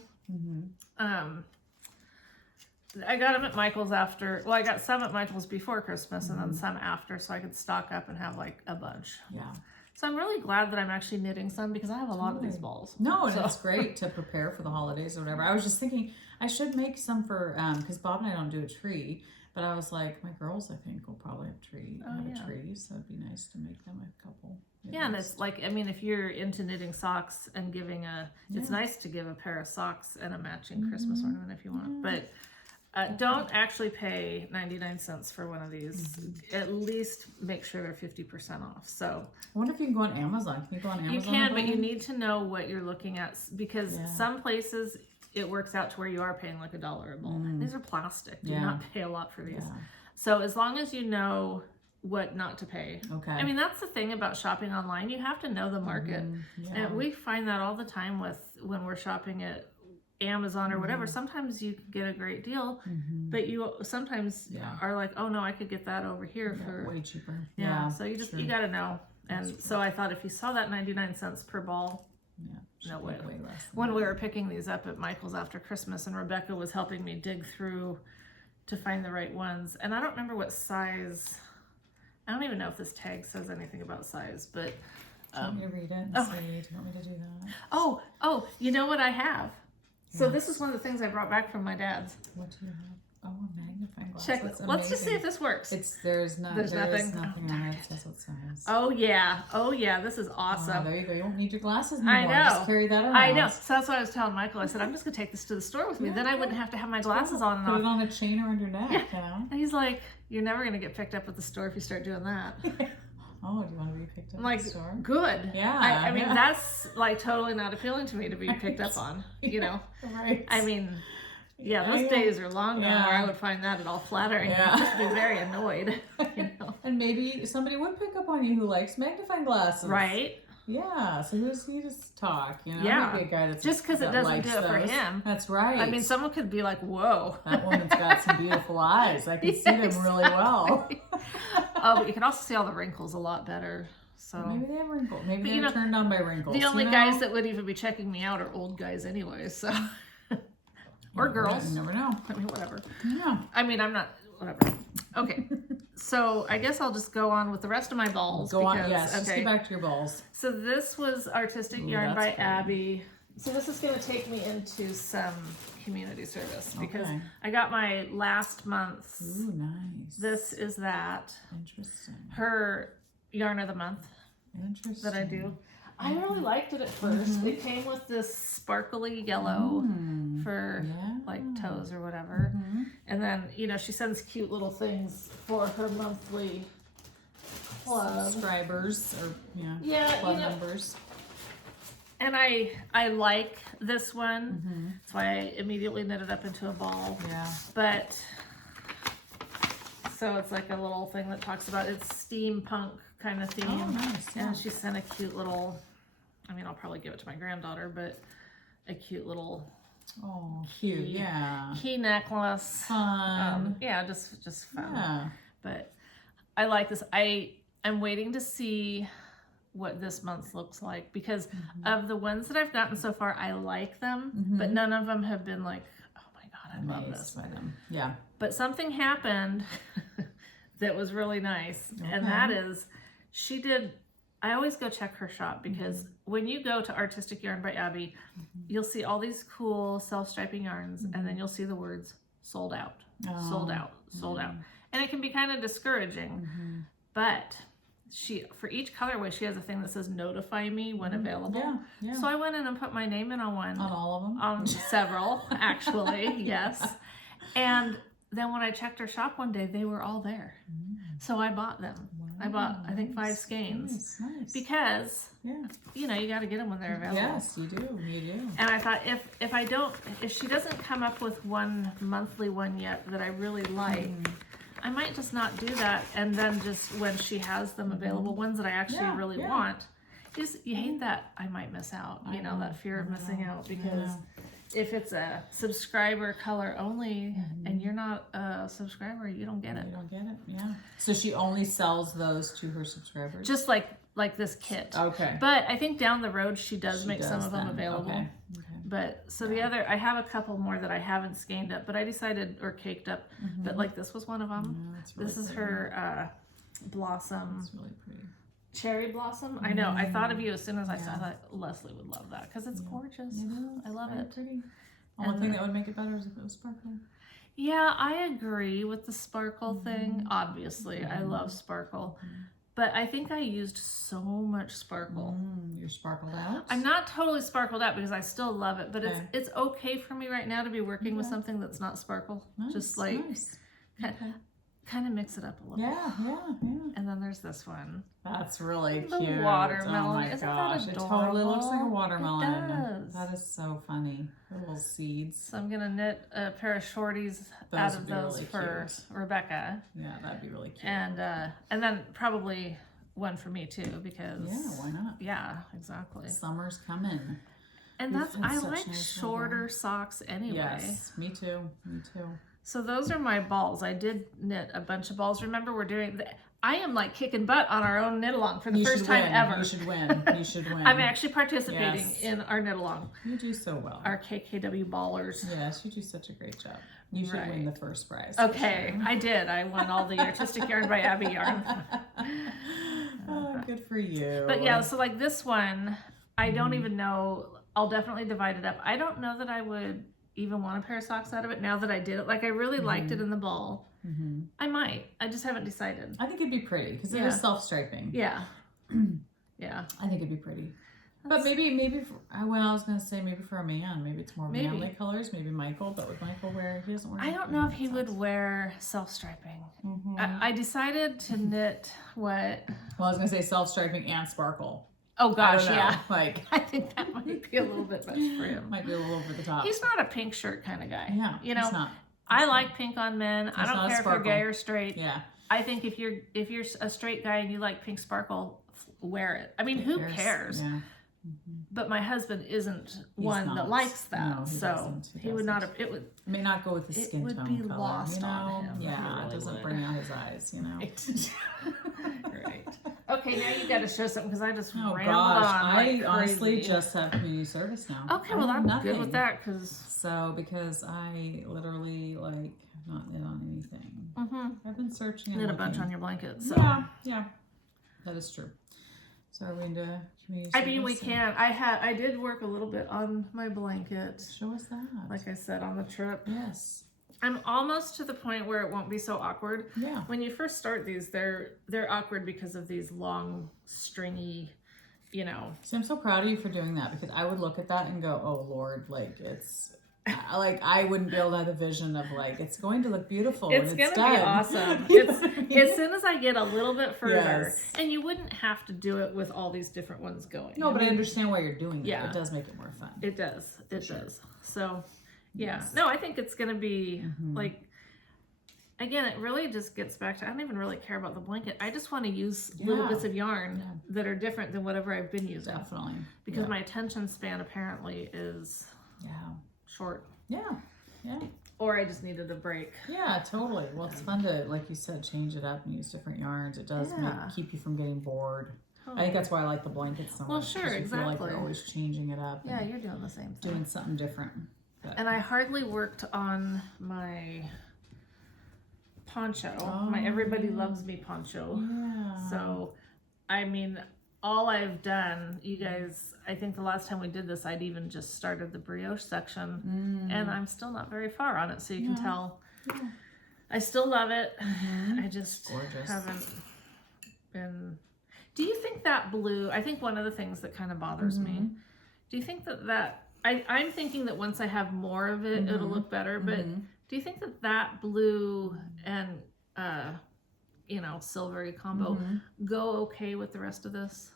I got them at Michael's I got some at Michael's before Christmas and then some after, so I could stock up and have like a bunch. Yeah. So I'm really glad that I'm actually knitting some because I have a lot of these balls. No, and it's great to prepare for the holidays or whatever. I was just thinking I should make some for, because Bob and I don't do a tree, but I was like, my girls, I think, will probably have a tree, so it'd be nice to make them a couple. Yeah, and it's like, I mean, if you're into knitting socks and giving it's nice to give a pair of socks and a matching Christmas ornament if you want, but don't actually pay 99 cents for one of these. At least make sure they're 50% off. So I wonder if you can go on Amazon. Can you go on Amazon? You can, but you need to know what you're looking at because some places it works out to where you are paying like $1 a ball. These are plastic. Do not pay a lot for these. So as long as you know what not to pay. Okay. I mean, that's the thing about shopping online. You have to know the market. And we find that all the time when we're shopping at Amazon or whatever. Sometimes you can get a great deal, but you sometimes are like, oh no, I could get that over here for way cheaper. So you got to know. And so I thought if you saw that 99 cents per ball, no way. Way less when we were picking these up at Michael's after Christmas and Rebecca was helping me dig through to find the right ones, and I don't remember what size. I don't even know if this tag says anything about size, but do you want me to read it and see? Do you want me to do that? Oh, you know what I have? So this is one of the things I brought back from my dad's. What do you have? Oh, a magnifying glass. Check. Let's just see if this works. There's nothing on it. That's what it says. Oh yeah, this is awesome. There you go. You won't need your glasses anymore. I know. Just carry that around. I know. So that's what I was telling Michael. I said I'm just gonna take this to the store with me. Then I wouldn't have to have my glasses on and Put off. it on a chain around your neck. You know? And he's like, "You're never gonna get picked up at the store if you start doing that." Oh, do you want to be picked up I'm like, at the store? Good. Yeah. I mean, that's like totally not appealing to me to be picked up on. You know. Right. I mean. Yeah, those days are long gone where I would find that at all flattering. I'd just be very annoyed, you know. And maybe somebody would pick up on you who likes magnifying glasses. Right. Yeah, so who's he to talk, you know? Yeah. Maybe a guy that's just because it doesn't do it for him. That's right. I mean, someone could be like, whoa. That woman's got some beautiful eyes. I can see them really well. But you can also see all the wrinkles a lot better. So maybe they have wrinkles. Maybe they're turned on by wrinkles. The only guys that would even be checking me out are old guys anyway, so... Or girls. You never know. I mean, whatever. Yeah. I mean, I'm not, whatever. Okay. So I guess I'll just go on with the rest of my balls. Go on, yes. Just get back to your balls. So this was Artistic Yarn by Abby. So this is going to take me into some community service because I got my last month's. Ooh, nice. This is that. Interesting. Her yarn of the month. Interesting. That I do. I really liked it at first. It came with this sparkly yellow for like toes or whatever. And then, you know, she sends cute little things for her monthly club. Subscribers or, club members. And I like this one. So I immediately knit it up into a ball. Yeah. But, so it's like a little thing that talks about it's steampunk kind of theme. Oh, nice. Yeah. And she sent a cute little, I mean, I'll probably give it to my granddaughter, but a cute little key necklace. Fun. Just fun. Yeah. But I like this. I'm waiting to see what this month's looks like, because of the ones that I've gotten so far, I like them, but none of them have been like, oh my God, I love this. By them. Yeah. But something happened that was really nice, and that is I always go check her shop, because when you go to Artistic Yarn by Abby, you'll see all these cool self-striping yarns, and then you'll see the words sold out, sold out, sold out. And it can be kind of discouraging, but for each colorway, she has a thing that says notify me when available. Yeah. So I went in and put my name in on one. On all of them? On several, actually, yes. And then when I checked her shop one day, they were all there. So I bought them. I bought, I think, 5 skeins. Nice. Because, you got to get them when they're available. Yes, you do. You do. And I thought, if she doesn't come up with one monthly one yet that I really like, I might just not do that. And then just when she has them available, ones that I actually really want, you hate that I might miss out. That fear of missing out, because if it's a subscriber color only and you're not a subscriber, you don't get it. You don't get it, yeah. So she only sells those to her subscribers? Just like this kit. Okay. But I think down the road she does make some of them available. Okay. But so the other, I have a couple more that I haven't skeined up, but I decided, or caked up, but like this was one of them. Really this is pretty. her blossom. It's really pretty. Cherry blossom. I know. I thought of you as soon as I saw that. Leslie would love that because it's gorgeous. I love it. Pretty. Only thing that would make it better is if it was sparkling. Yeah, I agree with the sparkle thing. Obviously, I love sparkle. But I think I used so much sparkle. You're sparkled out? I'm not totally sparkled out because I still love it, but it's okay for me right now to be working with something that's not sparkle. Nice, just like kind of mix it up a little. Yeah. And then there's this one. That's really The cute. watermelon. Oh my Isn't gosh. that It totally looks like a adorable? watermelon. It does. That is so funny. The little seeds. So I'm gonna knit a pair of shorties Those out would of be those really for Rebecca, Yeah, that'd be really cute. and then probably one for me too, because why not? Yeah, exactly. Summer's coming. And We've that's had I such like nice shorter weather. socks anyway. Yes, me too. Me too. So those are my balls. I did knit a bunch of balls. Remember, we're doing. I am like kicking butt on our own knit along for the first time ever. You should win. You should win. I'm actually participating in our knit along. You do so well. Our KKW ballers. Yes, you do such a great job. You should win the first prize. Okay, I did. I won all the Artistic Yarn by Abby yarn. Oh, good for you. But yeah, so like this one, I don't even know. I'll definitely divide it up. I don't know that I would even want a pair of socks out of it now that I did it. Like I really liked it in the ball. I might. I just haven't decided. I think it'd be pretty because it is self-striping. Yeah. Yeah. I think it'd be pretty. But maybe for, I was going to say maybe for a man. Maybe it's more manly colors. Maybe Michael. But would Michael wear? He doesn't wear. I don't know if he would wear self-striping. I decided to knit what? Well, I was going to say self-striping and sparkle. Oh gosh, yeah. Like I think that might be a little bit much for him. Might be a little over the top. He's not a pink shirt kind of guy. Yeah, you know. He's not. I like pink on men. I don't care if you're gay or straight. Yeah. I think if you're a straight guy and you like pink sparkle, wear it. I mean, who cares? Yeah. But my husband isn't one that likes that, No, so he would not have. It would. It may not go with the skin tone. It would be color, lost you know? on him. Yeah, it doesn't bring out his eyes. You know. Right. Okay, now you got to show something because I just rambled gosh, on. Like I honestly crazy. just have community service now. Okay, well I'm good with that because. So because I literally like have not knit on anything. I've been searching. And knit a bunch on your blanket. So. Yeah, that is true. So are we into community service? I mean, we can. I did work a little bit on my blanket. Show us that. Like I said on the trip. Yes. I'm almost to the point where it won't be so awkward. Yeah. When you first start these, they're awkward because of these long, stringy, you know. So I'm so proud of you for doing that because I would look at that and go, "Oh Lord, like it's." Like I wouldn't be able to have the vision of like it's going to look beautiful. It's when gonna be awesome. As soon as I get a little bit further, and you wouldn't have to do it with all these different ones going. No, but I understand why you're doing it. Yeah. It does make it more fun. It does. It does. So, yeah. No, I think it's gonna be like. Again, it really just gets back to I don't even really care about the blanket. I just want to use little bits of yarn that are different than whatever I've been using. Definitely. Because my attention span apparently is short. Yeah. Or I just needed a break. Yeah, totally. Well, it's fun to, like you said, change it up and use different yarns. It does keep you from getting bored. I think that's why I like the blankets so much. Well, sure, 'cause you exactly. feel like you're always changing it up. Yeah, you're doing the same thing. Doing something different. But. And I hardly worked on my poncho, my Everybody Loves Me poncho. Yeah. So, I mean, all I've done, you guys, I think the last time we did this, I'd even just started the brioche section, and I'm still not very far on it, so you can tell. Yeah. I still love it. I just haven't been... Do you think that blue, I think one of the things that kind of bothers me, do you think that I'm thinking that once I have more of it, it'll look better, but do you think that blue and, you know, silvery combo go okay with the rest of this?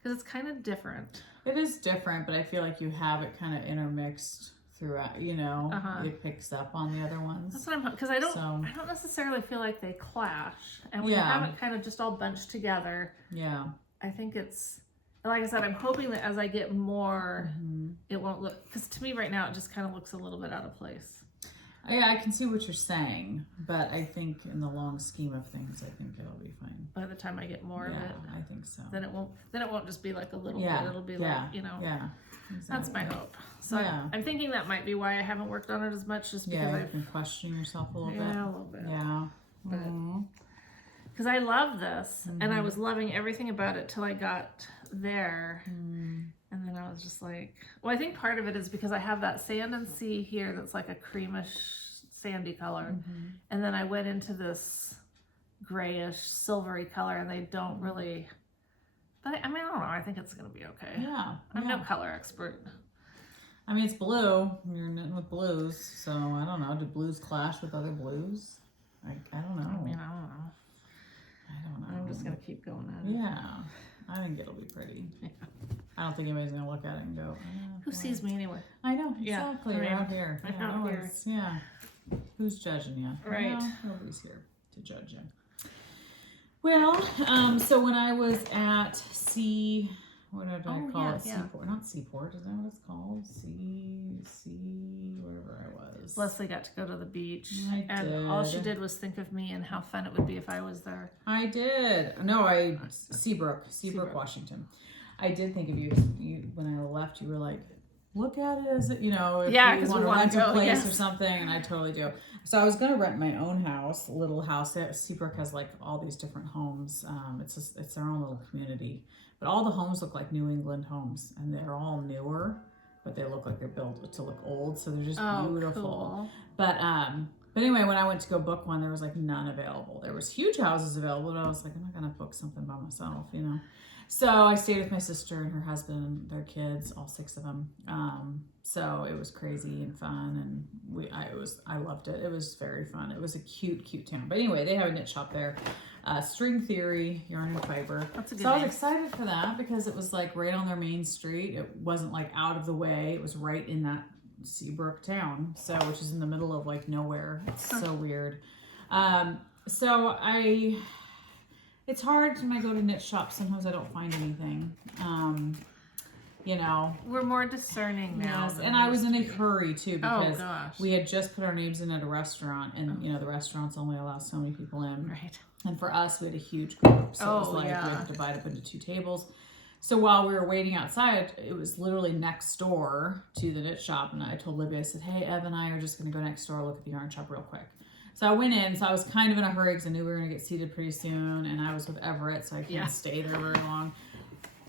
Because it's kind of different. It is different, but I feel like you have it kind of intermixed throughout, you know, it picks up on the other ones. That's what I'm, because I don't necessarily feel like they clash. And when you have it kind of just all bunched together, I think it's, like I said, I'm hoping that as I get more, it won't look, because to me right now, it just kind of looks a little bit out of place. Yeah, I can see what you're saying, but I think in the long scheme of things, I think it'll be fine. By the time I get more of it, I think so. Then it won't just be like a little bit. It'll be like, you know. Yeah. Exactly. That's my hope. So I'm thinking that might be why I haven't worked on it as much, just because I've been questioning yourself a little bit. Yeah, a little bit. Yeah. Because I love this, and I was loving everything about it till I got there. And then I was just like, well, I think part of it is because I have that sand and sea here that's like a creamish sandy color. And then I went into this grayish silvery color, and they don't really, but I mean, I don't know, I think it's going to be okay. Yeah. I'm no color expert. I mean, it's blue. You're knitting with blues, so I don't know. Do blues clash with other blues? I don't know. I mean, I don't know. I'm just going to keep going at it. Yeah. I think it'll be pretty. Yeah. I don't think anybody's gonna look at it and go, who sees me anyway? I know, exactly. You're out here. I'm out here. Yeah. Who's judging you? Right. Well, nobody's here to judge you. Well, so when I was at what did I call it? Seaport. Not Seaport, is that what it's called? Whatever I was. Leslie got to go to the beach. And all she did was think of me and how fun it would be if I was there. I did. No, Seabrook, Washington. I did think of you when I left. You were like, look at it as it, you know, if you want to rent a place or something, and I totally do. So I was going to rent my own house, a little house. Seabrook has like all these different homes. It's their own little community. But all the homes look like New England homes, and they're all newer, but they look like they're built to look old. So they're just beautiful. Cool. But anyway, when I went to go book one, there was like none available. There was huge houses available, but I was like, I'm not gonna book something by myself, you know. So I stayed with my sister and her husband and their kids, all 6 of them. So it was crazy and fun, and I loved it. It was very fun. It was a cute town. But anyway, they have a knit shop there. String Theory, Yarn and Fiber. That's a good name. I was excited for that because it was like right on their main street. It wasn't like out of the way. It was right in that Seabrook town, which is in the middle of like nowhere. It's so weird. It's hard when I go to knit shops. Sometimes I don't find anything. You know, we're more discerning now. Yes, and I was in a hurry too because we had just put our names in at a restaurant, and you know the restaurants only allow so many people in. Right. And for us, we had a huge group, so it was like we had to divide up into 2 tables. So while we were waiting outside, it was literally next door to the knit shop, and I told Libby, I said, "Hey, Ev and I are just going to go next door, look at the yarn shop real quick." So I went in, so I was kind of in a hurry because I knew we were going to get seated pretty soon, and I was with Everett, so I couldn't stay there very long.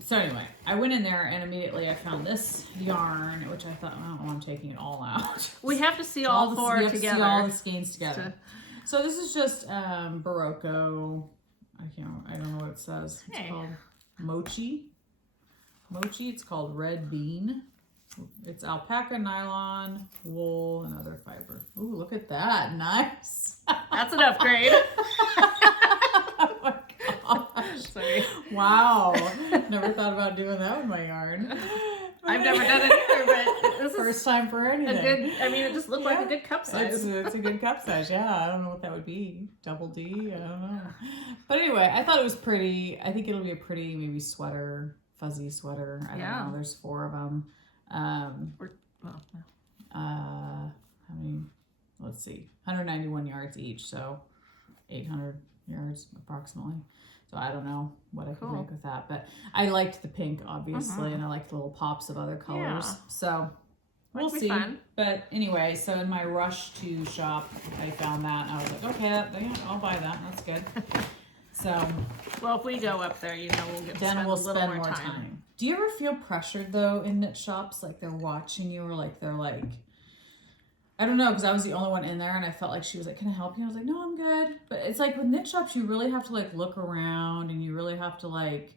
So anyway, I went in there, and immediately I found this yarn, which I thought, well, I'm taking it all out. We have to see all 4 together. See all the skeins together. So this is just Barocco. I don't know what it says. It's called Mochi. It's called Red Bean. It's alpaca, nylon, wool, and other fiber. Ooh, look at that. Nice. That's an upgrade. Oh my gosh. Sorry. Wow. Never thought about doing that with my yarn. I've never done it either, but this is first time for anything. It just looked like a good cup size. It's a good cup size, I don't know what that would be. Double D? I don't know. But anyway, I thought it was pretty. I think it'll be a pretty maybe sweater, fuzzy sweater. I don't know. There's 4 of them. How many? Let's see. 191 yards each, so 800 yards approximately. So I don't know what I could make with that, but I liked the pink, obviously, and I liked the little pops of other colors. Yeah. So we'll see. Fun. But anyway, so in my rush to shop, I found that. And I was like, okay, I'll buy that. That's good. So, well, if we go up there, you know, we'll get then we'll spend more time. Do you ever feel pressured though in knit shops, like they're watching you, or like they're like, I don't know, because I was the only one in there, and I felt like she was like, "Can I help you?" I was like, "No, I'm good." But it's like with knit shops, you really have to like look around, and you really have to like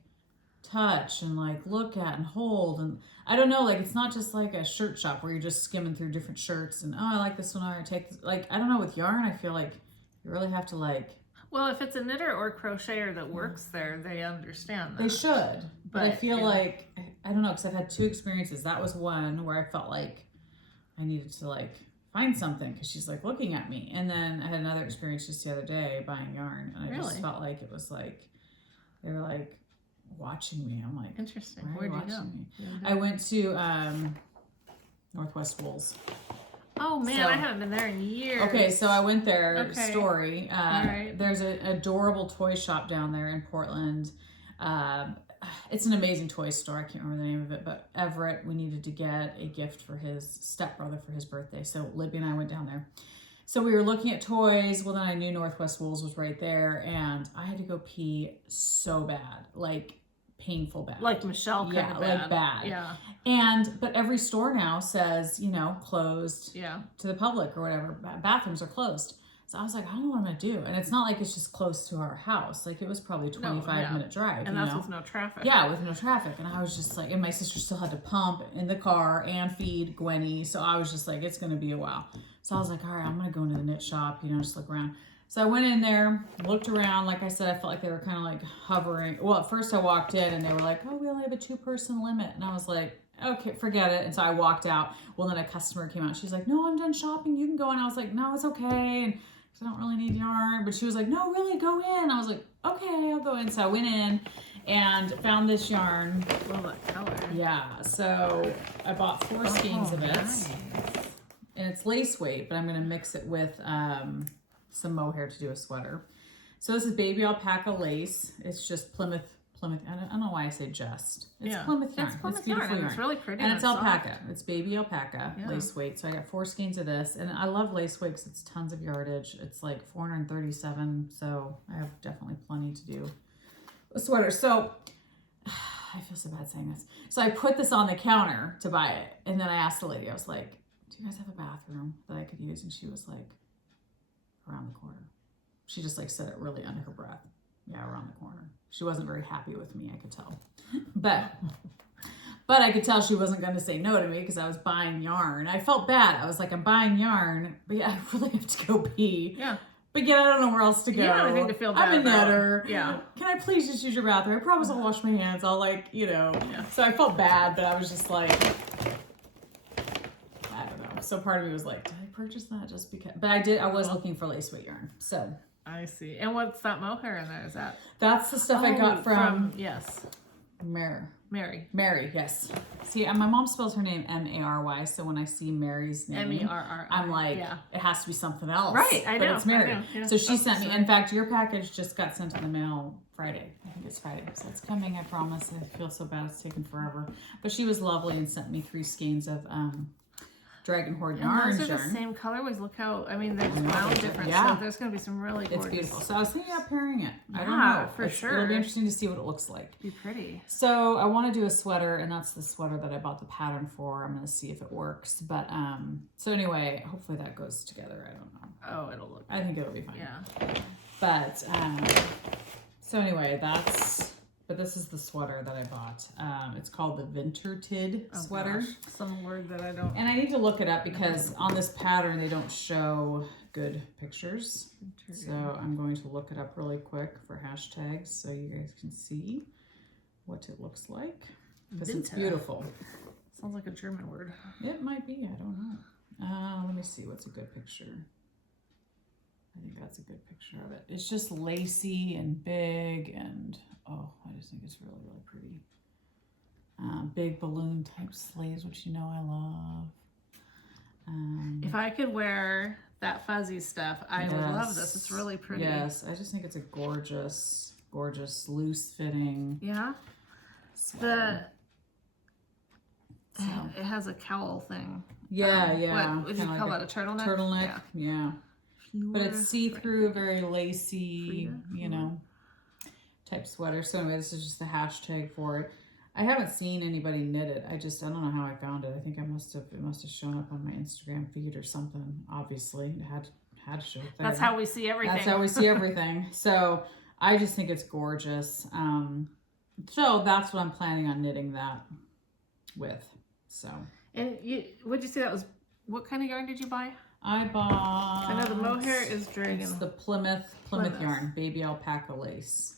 touch and like look at and hold, and I don't know, like it's not just like a shirt shop where you're just skimming through different shirts and I like this one, or I take this. Like I don't know, with yarn, I feel like you really have to like. Well, if it's a knitter or crocheter that works there, they understand that. They should. But I feel like, I don't know, because I've had 2 experiences. That was one where I felt like I needed to like find something because she's like looking at me. And then I had another experience just the other day buying yarn. And I just felt like it was like, they were like watching me. I'm like, interesting. Where'd you go? I went to Northwest Wools. Oh man, so, I haven't been there in years. Okay, so I went there. Story. There's an adorable toy shop down there in Portland. It's an amazing toy store. I can't remember the name of it, but Everett, we needed to get a gift for his stepbrother for his birthday. So Libby and I went down there. So we were looking at toys. Well, then I knew Northwest Wools was right there, and I had to go pee so bad, like painful bad. Like Michelle kind of bad. Like bad. Yeah. But every store now says, you know, closed to the public or whatever. Bathrooms are closed. So I was like, I don't know what I'm going to do. And it's not like it's just close to our house. Like it was probably a 25-minute drive. And that's with no traffic. Yeah, with no traffic. And I was just like, and my sister still had to pump in the car and feed Gwenny. So I was just like, it's going to be a while. So I was like, all right, I'm going to go into the knit shop, you know, just look around. So I went in there, looked around. Like I said, I felt like they were kind of like hovering. Well, at first I walked in and they were like, oh, we only have a 2-person limit. And I was like, okay, forget it. And so I walked out. Well, then a customer came out. She's like, no, I'm done shopping. You can go. And I was like, no, it's okay. And I don't really need yarn. But she was like, no, really, go in. I was like, okay, I'll go in. So I went in and found this yarn. Love that color. Yeah. So I bought 4 skeins of it. Nice. And it's lace weight, but I'm going to mix it with some mohair to do a sweater. So this is baby alpaca lace. It's just Plymouth. I don't know why I say just. It's Plymouth yarn. It's beautiful yarn. It's really pretty. And it's alpaca. Soft. It's baby alpaca lace weight. So I got 4 skeins of this. And I love lace weight because it's tons of yardage. It's like 437. So I have definitely plenty to do a sweater. So I feel so bad saying this. So I put this on the counter to buy it. And then I asked the lady, I was like, do you guys have a bathroom that I could use? And she was like, around the corner. She just like said it really under her breath. Yeah, around the corner. She wasn't very happy with me, I could tell. But I could tell she wasn't going to say no to me because I was buying yarn. I felt bad. I was like, I'm buying yarn, but yeah, I really have to go pee. Yeah. But yeah, I don't know where else to go. You don't have anything to feel bad I'm a knitter. Yeah. Can I please just use your bathroom? I promise I'll wash my hands. I'll like, you know. Yeah. So I felt bad, but I was just like, I don't know. So part of me was like, did I purchase that just because? But I was looking for lace weight yarn. So. I see. And what's that mohair in there? Is that? That's the stuff I got from yes. Mary, yes. See, my mom spells her name Mary, so when I see Mary's name, Merri, I'm like, it has to be something else. Right, I know. But it's Mary. I know, yeah. So she sent me, in fact, your package just got sent in the mail Friday. I think it's Friday. So it's coming, I promise. I feel so bad it's taken forever. But she was lovely and sent me 3 skeins of Dragon Horde yarn. Those are the same colorways. Look how, I mean, there's wound difference. Yeah. So there's going to be some really gorgeous. It's beautiful. So I was thinking about pairing it. I don't know. For sure. It'll be interesting to see what it looks like. Be pretty. So I want to do a sweater, and that's the sweater that I bought the pattern for. I'm going to see if it works. But, so anyway, hopefully that goes together. I don't know. Oh, it'll look good. I think it'll be fine. Yeah. But, so anyway, but this is the sweater that I bought. It's called the Vintertid sweater. Gosh. Some word that I don't. And I need to look it up because on this pattern, they don't show good pictures. So I'm going to look it up really quick for hashtags so you guys can see what it looks like. Because it's beautiful. Sounds like a German word. It might be. I don't know. Let me see. What's a good picture? I think that's a good picture of it. It's just lacy and big and, oh, I just think it's really, really pretty. Big balloon type sleeves, which you know I love. If I could wear that fuzzy stuff, I would love this. It's really pretty. Yes, I just think it's a gorgeous gorgeous, loose fitting. Yeah. Sweater. It has a cowl thing. Yeah. What would you call that? A turtleneck? Turtleneck, yeah. But it's see-through, very lacy, Frida? type sweater. So anyway, this is just the hashtag for it. I haven't seen anybody knit it. I don't know how I found it. I think it must have shown up on my Instagram feed or something. Obviously, it had to show up there. That's how we see everything. That's how we see everything. So I just think it's gorgeous. So that's what I'm planning on knitting that with. So. And would you say that was, what kind of yarn did you buy? I bought. I know the mohair is dragon. It's the Plymouth yarn, baby alpaca lace,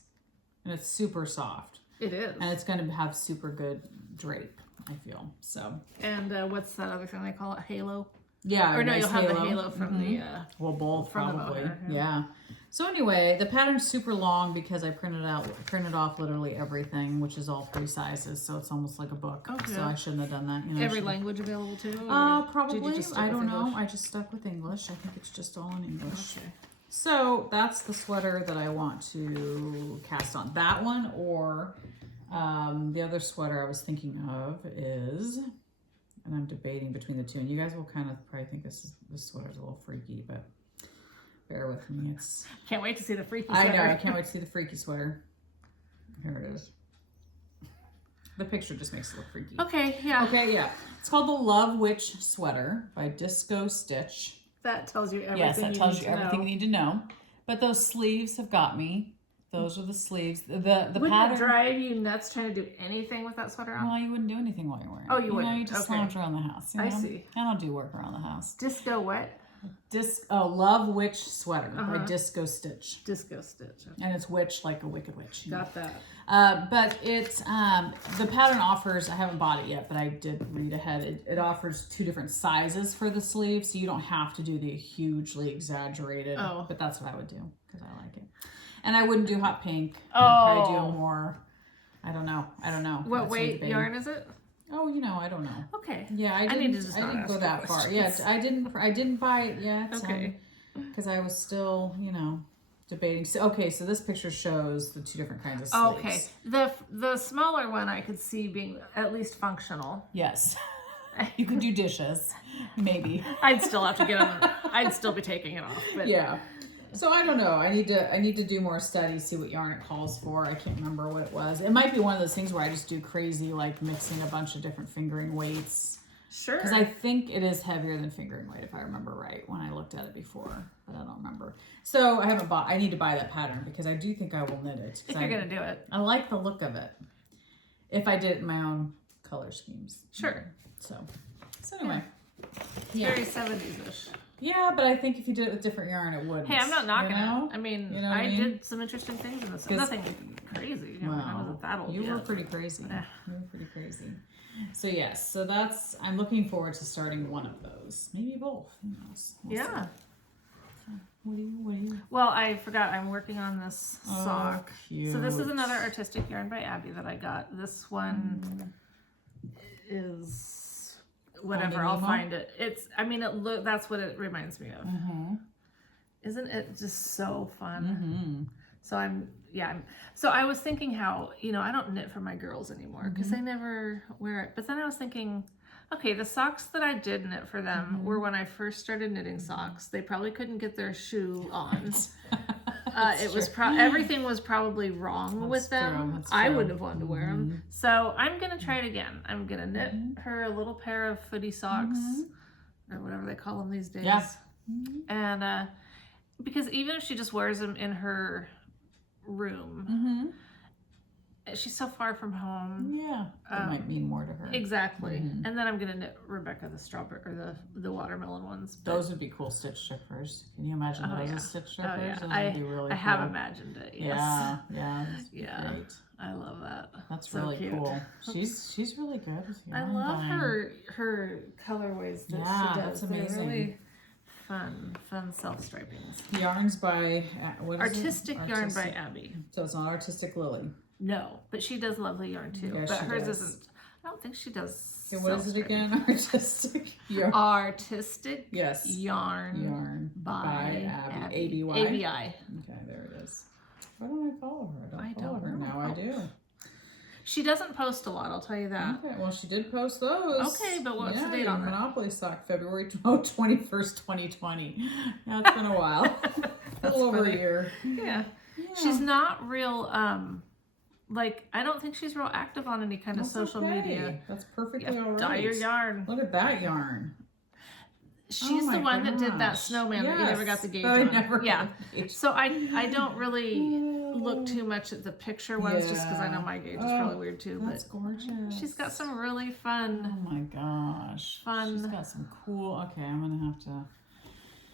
and it's super soft. It is, and it's going to have super good drape. I feel so. And what's that other thing they call it? Halo. Yeah. Or no, you'll have the halo from the. Well, both from probably. The mohair, yeah. So anyway, the pattern's super long because I printed off literally everything, which is all 3 sizes. So it's almost like a book. Okay. So I shouldn't have done that. Every language available too? Probably. I don't know. I just stuck with English. I think it's just all in English. Okay. So that's the sweater that I want to cast on. That one, or the other sweater I was thinking of is, and I'm debating between the two, and you guys will kind of probably think this sweater's a little freaky, but bear with me. Can't wait to see the freaky sweater. I know, I can't wait to see the freaky sweater. Here it is. The picture just makes it look freaky. Okay, yeah. Okay, yeah. It's called the Love Witch Sweater by Disco Stitch. That tells you everything. Yes, that tells you everything you need to know. But those sleeves have got me. Those are the sleeves. The Wouldn't pattern. it drive you nuts trying to do anything with that sweater on? Well, you wouldn't do anything while you're wearing it. Oh, you wouldn't. You just Okay. lounge around the house. You know? I see. I don't do work around the house. Disco what? Love Witch Sweater by Disco Stitch. Disco Stitch. Okay. And it's witch like a wicked witch. Got that. But it's the pattern offers. I haven't bought it yet, but I did read ahead. It offers 2 different sizes for the sleeve, so you don't have to do the hugely exaggerated. Oh. But that's what I would do because I like it. And I wouldn't do hot pink. Oh. I'd probably do a more. I don't know. What That's weight debating. yarn is it? Oh, I don't know. Okay. Yeah, I didn't go that far. Yeah, I didn't buy it yet. Okay. Because I was still, debating. So this picture shows the 2 different kinds of sleeves. Okay. The smaller one I could see being at least functional. Yes. You could do dishes, maybe. I'd still have to get them. I'd still be taking it off. But Yeah. So I don't know. I need to do more study, see what yarn it calls for. I can't remember what it was. It might be one of those things where I just do crazy, like mixing a bunch of different fingering weights. Sure. Because I think it is heavier than fingering weight, if I remember right, when I looked at it before, but I don't remember. So I need to buy that pattern because I do think I will knit it. If you're going to do it. I like the look of it. If I did it in my own color schemes. Sure. So anyway. Very 70s-ish. Yeah, but I think if you did it with different yarn, it wouldn't. Hey, I'm not knocking it. I mean, You know what I mean? did some interesting things in this. Nothing crazy. I wasn't that old you yet. were pretty crazy. You were pretty crazy. So yes, I'm looking forward to starting one of those. Maybe both. Who knows? We'll see. What do you? Well, I forgot. I'm working on this sock. Cute. So this is another artistic yarn by Abby that I got. This one is whatever. I'll find it. That's what it reminds me of. Isn't it just so fun? So I was thinking how, I don't knit for my girls anymore because they never wear it. But then I was thinking, okay, the socks that I did knit for them were when I first started knitting socks. They probably couldn't get their shoe on. Everything was probably wrong with them. I wouldn't have wanted to wear them. So I'm going to try it again. I'm going to knit her a little pair of footy socks or whatever they call them these days. Yeah. And because even if she just wears them in her room, she's so far from home. Yeah, it might mean more to her. Exactly. And then I'm gonna knit Rebecca the strawberry or the watermelon ones. Those would be cool stitch strippers. Can you imagine those as stitch strippers? Oh, Those would be really cool. have imagined it. Yes. Yeah. Great. I love that. That's so really cute. cool. She's really good with I love her colorways that she does. That's amazing. They're really fun self-stripings. Yarns by Artistic Yarn by Abby. So it's not Artistic Lily. No, but she does lovely yarn too. Yeah, but hers does. isn't. I don't think she does. Okay, what is it again? Artistic yarn. Artistic Yes. yarn by Abby. ABY. ABI. Okay, there it is. Why don't I follow her? I don't follow her. know. Now I do. She doesn't post a lot, I'll tell you that. Okay, well, she did post those. Okay, but what's the date on that? Monopoly Sock, February 21st, 2020. Yeah, it's been a while. a little over a year. Yeah. She's not real, like, I don't think she's real active on any kind of social media. That's perfectly all right. Dye your yarn. Look at that yarn. She's the one that did that snowman that you never got the gauge on. Never got the gauge. So I don't really look too much at the picture ones just because I know my gauge is probably weird too. That's gorgeous. She's got some really fun. Oh my gosh. Fun. She's got some cool. Okay, I'm gonna have to.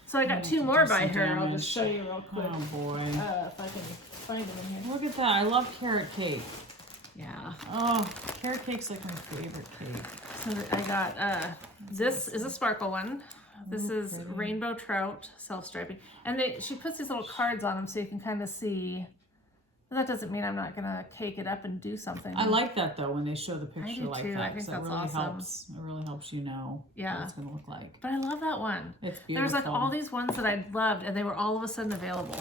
So I got two more by her. I'll just show you real quick. Oh boy. If I can find them in here. Look at that. I love carrot cake. Yeah. Oh, carrot cake's like my favorite cake. So I got this is a sparkle one. This is rainbow trout self-striping, and she puts these little cards on them so you can kind of see. But that doesn't mean I'm not gonna cake it up and do something. I like that though when they show the picture like too. that. I think that's really awesome. helps. It really helps you know what it's gonna look like. But I love that one. It's beautiful. There's like all these ones that I loved, and they were all of a sudden available.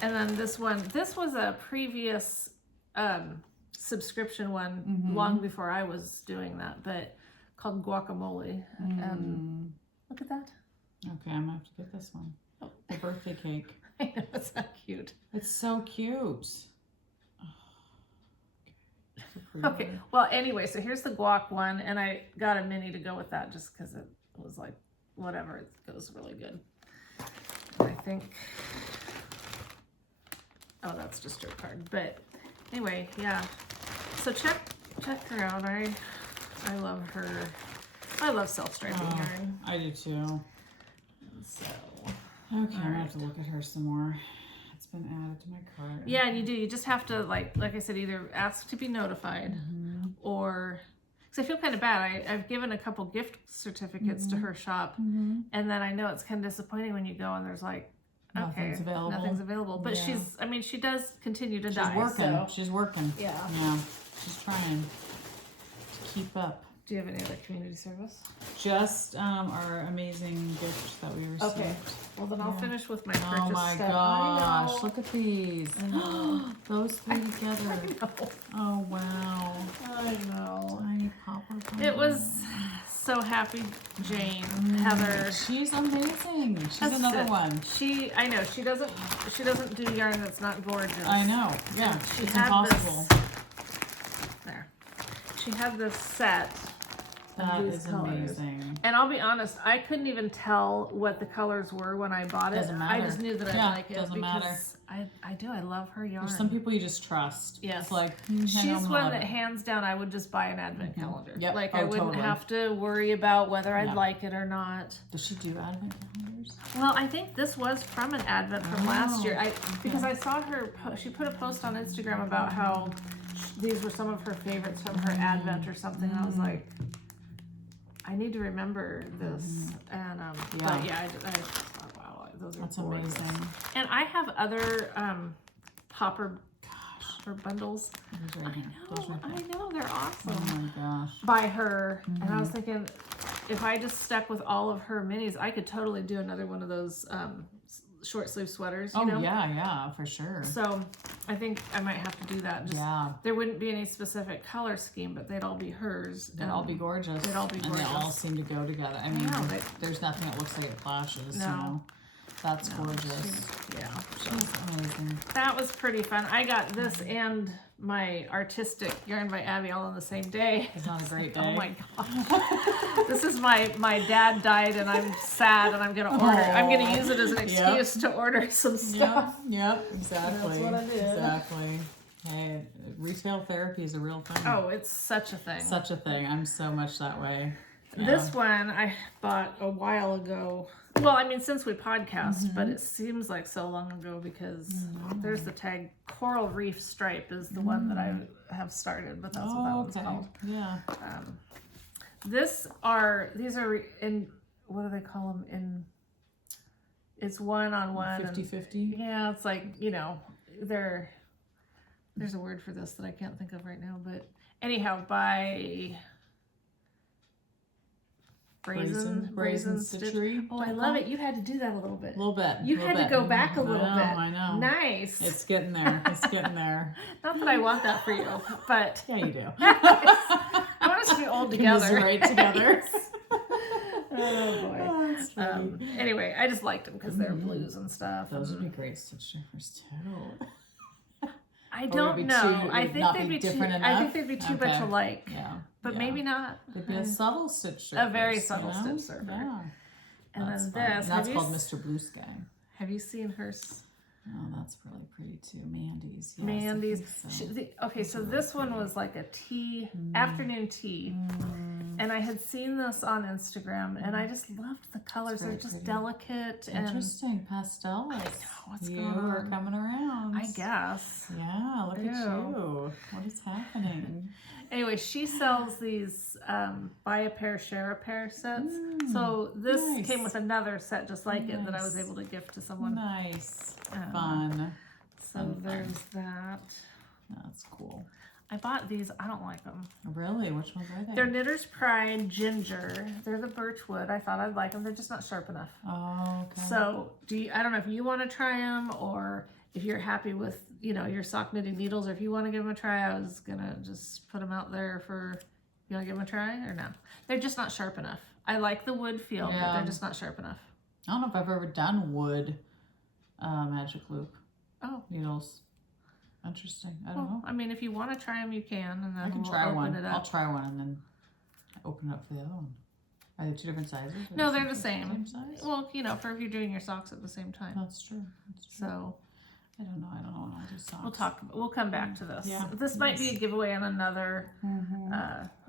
And then this one, this was a previous subscription one long before I was doing that, but called guacamole. And look at that. Okay, I'm gonna have to get this one. Oh. The birthday cake. I know, it's so cute. It's so cute. Okay, well, anyway, so here's the guac one, and I got a mini to go with that just because it was like, whatever, it goes really good. And I think, oh, that's just her card. But anyway, yeah. So check her out. I love her. I love self-striping yarn. I do too. So, okay, I'm gonna have to look at her some more. It's been added to my cart. Yeah, and you do. You just have to, like I said, either ask to be notified or, because I feel kind of bad. I've given a couple gift certificates to her shop, and then I know it's kind of disappointing when you go and there's like, nothing's available. But she does continue to dye. She's working. So. She's working. Yeah. Yeah. She's trying to keep up. Do you have any other community service? Just our amazing gift that we received. Okay. Well, then I'll finish with my purchase. Oh my stuff. gosh! Look at these. Those three together. I know. Oh wow! I know. Tiny popper. It was so happy. Jane, Heather. She's amazing. She's another one. I know she doesn't do yarn that's not gorgeous. I know. Yeah, it's impossible. There. She had this set. That is amazing. And I'll be honest, I couldn't even tell what the colors were when I bought it. Doesn't matter. I just knew that I like it. Doesn't matter. I do. I love her yarn. There's some people you just trust. Yes. It's like, she's one that hands down I would just buy an advent calendar. Yep. Like I wouldn't have to worry about whether I'd like it or not. Does she do advent calendars? Well, I think this was from an advent from last year. Because I saw her, she put a post on Instagram about how these were some of her favorites from her advent or something. And I was like, I need to remember this. And but yeah, I thought, wow, those are That's gorgeous. amazing. And I have other popper bundles. I know, they're awesome. Oh my gosh. By her. And I was thinking, if I just stuck with all of her minis, I could totally do another one of those short sleeve sweaters, you know? Yeah, for sure. So I think I might have to do that. Just, there wouldn't be any specific color scheme, but they'd all be hers. They'd all be gorgeous. They'd all be gorgeous. And they all seem to go together. I mean, there's nothing that looks like it clashes. No. You know? That's gorgeous. She's amazing. That was pretty fun. I got this and my artistic yarn by Abby all on the same day. It's not a great day. Oh my god. This is my dad died and I'm sad and I'm gonna order. I'm gonna use it as an excuse to order some stuff. Yep, exactly. That's what I did. Exactly. Hey, retail therapy is a real thing. Oh, it's such a thing. Such a thing. I'm so much that way. Yeah. This one I bought a while ago. Well, I mean, since we podcast, but it seems like so long ago because there's the tag. Coral Reef Stripe is the one that I have started, but that's what that one's called. Yeah. These are in, what do they call them? It's one-on-one. 50-50? Yeah, it's like, you know, there's a word for this that I can't think of right now, but anyhow, by brazen stitchery. Oh, I love it. You had to do that a little bit. A little bit. You had to go back a little bit. I know. Nice. It's getting there. It's getting there. Not that I want that for you, but Yeah, you do. I want us to be old together. Right together. Oh boy. Oh, that's funny. Anyway, I just liked them because they're blues and stuff. Those would be great stitch differs too. I don't know. I think they'd be different too. enough. I think they'd be too much alike. Yeah. But maybe not. It'd be a subtle stitch surfer. A very subtle stitch surfer. Yeah. And that's then fun. this. That's called Mr. Blue Sky. Have you seen hers? Oh, that's really pretty too. Mandy's. Yes, Mandy's. so. Okay, so this one was like a tea, afternoon tea. And I had seen this on Instagram and I just loved the colors. They're just pretty. Delicate. Interesting. Pastels. I know. What's you going on? are coming around. I guess. Yeah, look at you. What is happening? Anyway, she sells these buy a pair, share a pair sets. So this came with another set just like it that I was able to gift to someone. Nice. Fun. So there's that. That's cool. I bought these. I don't like them. Really? Which ones are they? They're Knitter's Pride Ginger. They're the birch wood. I thought I'd like them. They're just not sharp enough. Oh, okay. So I don't know if you want to try them or if you're happy with, your sock knitting needles, or if you want to give them a try. I was going to just put them out there for, you want to give them a try or no? They're just not sharp enough. I like the wood feel, but they're just not sharp enough. I don't know if I've ever done wood magic loop needles. Interesting. I don't know. I mean, if you want to try them, you can, and then I can we'll try open one. it up. I'll try one and then open it up for the other one. Are they two different sizes? No, they're the same. Same size? Well, for if you're doing your socks at the same time. That's true. So I don't know when I'll do socks. We'll come back to this. Yeah. This might be a giveaway on another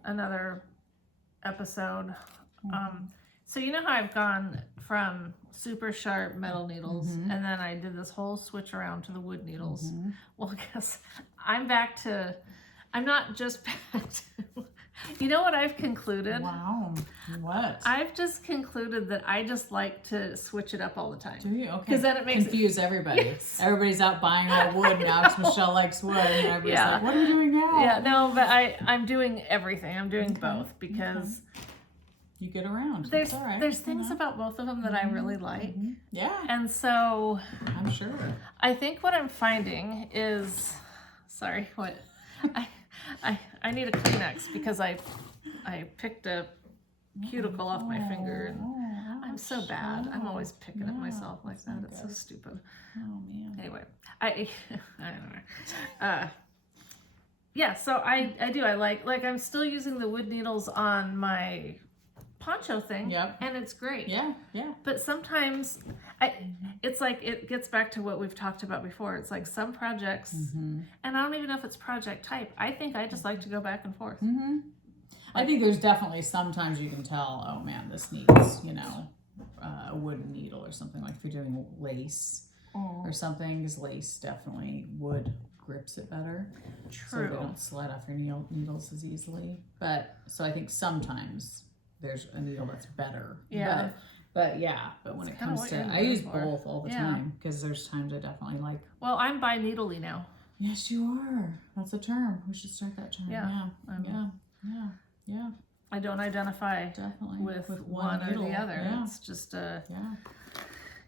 another episode. So you know how I've gone from super sharp metal needles and then I did this whole switch around to the wood needles. Well, I guess I'm not just back to, you know what I've concluded? Wow. What? I've just concluded that I just like to switch it up all the time. Do you? Okay. Because then it makes confuse everybody. Yes. Everybody's out buying all wood now because Michelle likes wood. And everybody's like, what are we doing now? Yeah, no, but I'm doing everything. I'm doing both because you get around. There's all right. there's things about both of them that I really like. Yeah. And so I'm sure. I think what I'm finding is, sorry, what? I need a Kleenex because I picked a cuticle off my finger and I'm so bad. I'm always picking at myself like that. It's so stupid. Oh man. Anyway, I don't know. Yeah, so I do. I like I'm still using the wood needles on my poncho thing. Yep. And it's great. Yeah. But sometimes it's like it gets back to what we've talked about before. It's like some projects, and I don't even know if it's project type. I think I just like to go back and forth. I think there's definitely sometimes you can tell, oh man, this needs, a wooden needle or something, like if you're doing lace or something, because lace definitely wood grips it better. True. So they don't slide off your needles as easily. But so I think sometimes there's a needle that's better. Yeah. But when it comes to, I use both all the time because there's times I definitely like. Well, I'm bi-needly now. Yes, you are. That's a term. We should start that term. Yeah. I don't identify Definitely with one or the other. Yeah. It's just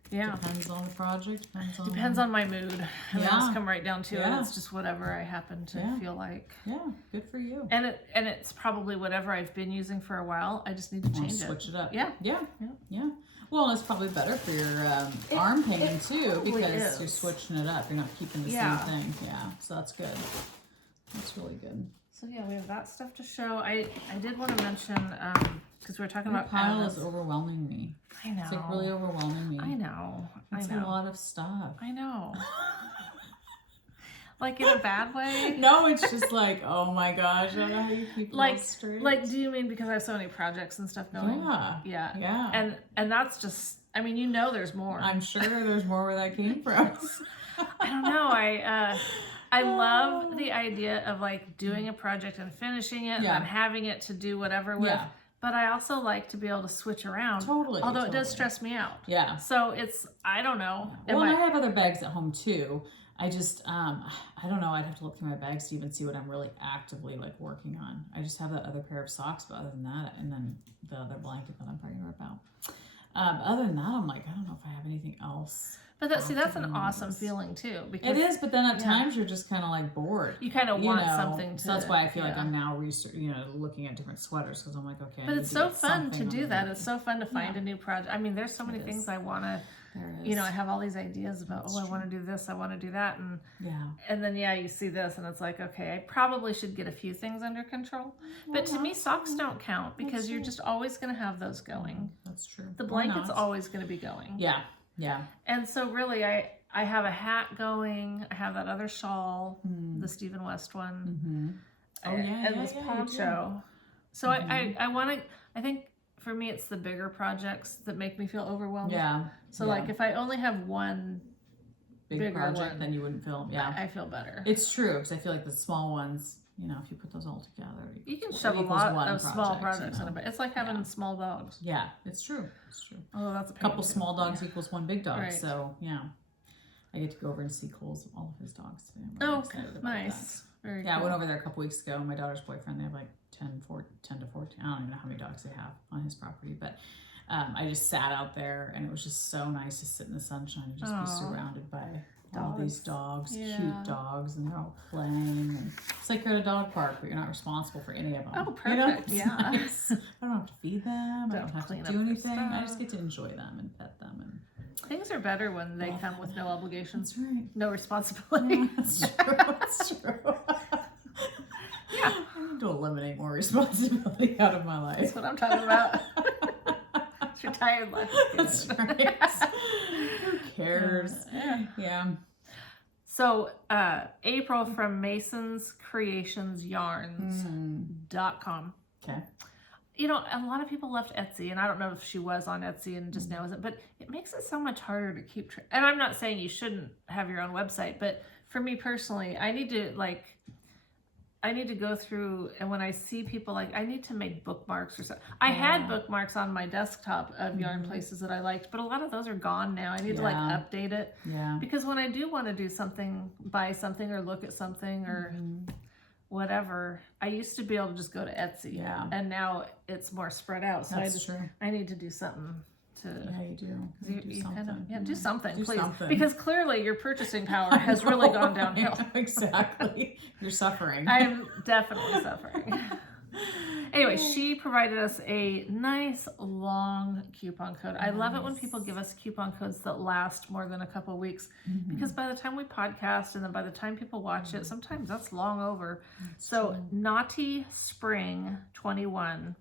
Depends on the project. Depends on my mood. I mean, just come right down to Yeah. it. It's just whatever I happen to feel like. Yeah, good for you. And it's probably whatever I've been using for a while. I just need to change it. Switch it up. Yeah. Well, it's probably better for your arm pain too because is. you're switching it up. You're not keeping the same thing. Yeah, so that's good. That's really good. So we have that stuff to show. I did want to mention because we were talking about pile is overwhelming me. I know. It's like really overwhelming me. I know. It's a lot of stuff. I know. Like in a bad way? No, it's just like, oh my gosh, I don't know how you keep it all straight. Like, do you mean because I have so many projects and stuff going? Yeah. And that's just, I mean, there's more. I'm sure there's more where that came from. I don't know. I love the idea of like doing a project and finishing it and then having it to do whatever with. but I also like to be able to switch around. Totally. Although it does stress me out. Yeah. So I don't know. Well, and I have other bags at home too. I just, I don't know. I'd have to look through my bags to even see what I'm really actively like working on. I just have that other pair of socks, but other than that, and then the other blanket that I'm probably gonna rip out. Other than that, I'm like, I don't know if I have anything else. But that's an awesome feeling too. Because it is, but then at times you're just kind of like bored. You kind of want something to. So that's why I feel like I'm now looking at different sweaters because I'm like, okay. But it's so fun to do that. It's so fun to find a new project. I mean, there's so many things I want to. I have all these ideas about, I want to do this, I want to do that, and then you see this, and it's like, okay, I probably should get a few things under control. But to me, socks don't count because you're just always going to have those going. That's true. The blanket's always going to be going. Yeah, yeah. And so really, I have a hat going. I have that other shawl, the Stephen West one. Oh yeah, and this poncho. So I want to. I think. For me, it's the bigger projects that make me feel overwhelmed. Yeah. So like if I only have one big project, then you wouldn't feel. Yeah. I feel better. It's true because I feel like the small ones, if you put those all together, you can shove a lot of small projects in it. It's like having small dogs. Yeah, it's true. It's true. Oh, that's a couple small dogs equals one big dog. Right. So yeah, I get to go over and see Cole's all of his dogs today. I'm really excited about nice. That. Very cool. I went over there a couple weeks ago. My daughter's boyfriend, they have like 10 to 14. I don't even know how many dogs they have on his property, but I just sat out there and it was just so nice to sit in the sunshine and just be surrounded by all these dogs, cute dogs, and they're all playing. And it's like you're at a dog park, but you're not responsible for any of them. Oh, perfect. Nice. I don't have to feed them. I don't have to do anything. I just get to enjoy them and pet them. And things are better when they come with no obligations. That's right. No responsibility. Yeah, that's true. That's true. Yeah. I need to eliminate more responsibility out of my life. That's what I'm talking about. It's retired life. That's right. Who cares? Yeah. So, April from Mason's Creations Yarns.com. Okay. A lot of people left Etsy, and I don't know if she was on Etsy and just now isn't, but it makes it so much harder to keep track. And I'm not saying you shouldn't have your own website, but for me personally, I need to go through, and when I see people, I need to make bookmarks or something. I had bookmarks on my desktop of yarn places that I liked, but a lot of those are gone now. I need to update it. Yeah. Because when I do want to do something, buy something or look at something or whatever, I used to be able to just go to Etsy. Yeah. And now it's more spread out. So I need to do something to. Yeah, you do. Do something. Do something, please. Something. Because clearly your purchasing power has really gone downhill. Exactly. You're suffering. I'm definitely suffering. Anyway, she provided us a nice long coupon code. I love it when people give us coupon codes that last more than a couple of weeks because by the time we podcast and then by the time people watch it, sometimes that's long over. That's true. Knotty Spring 21.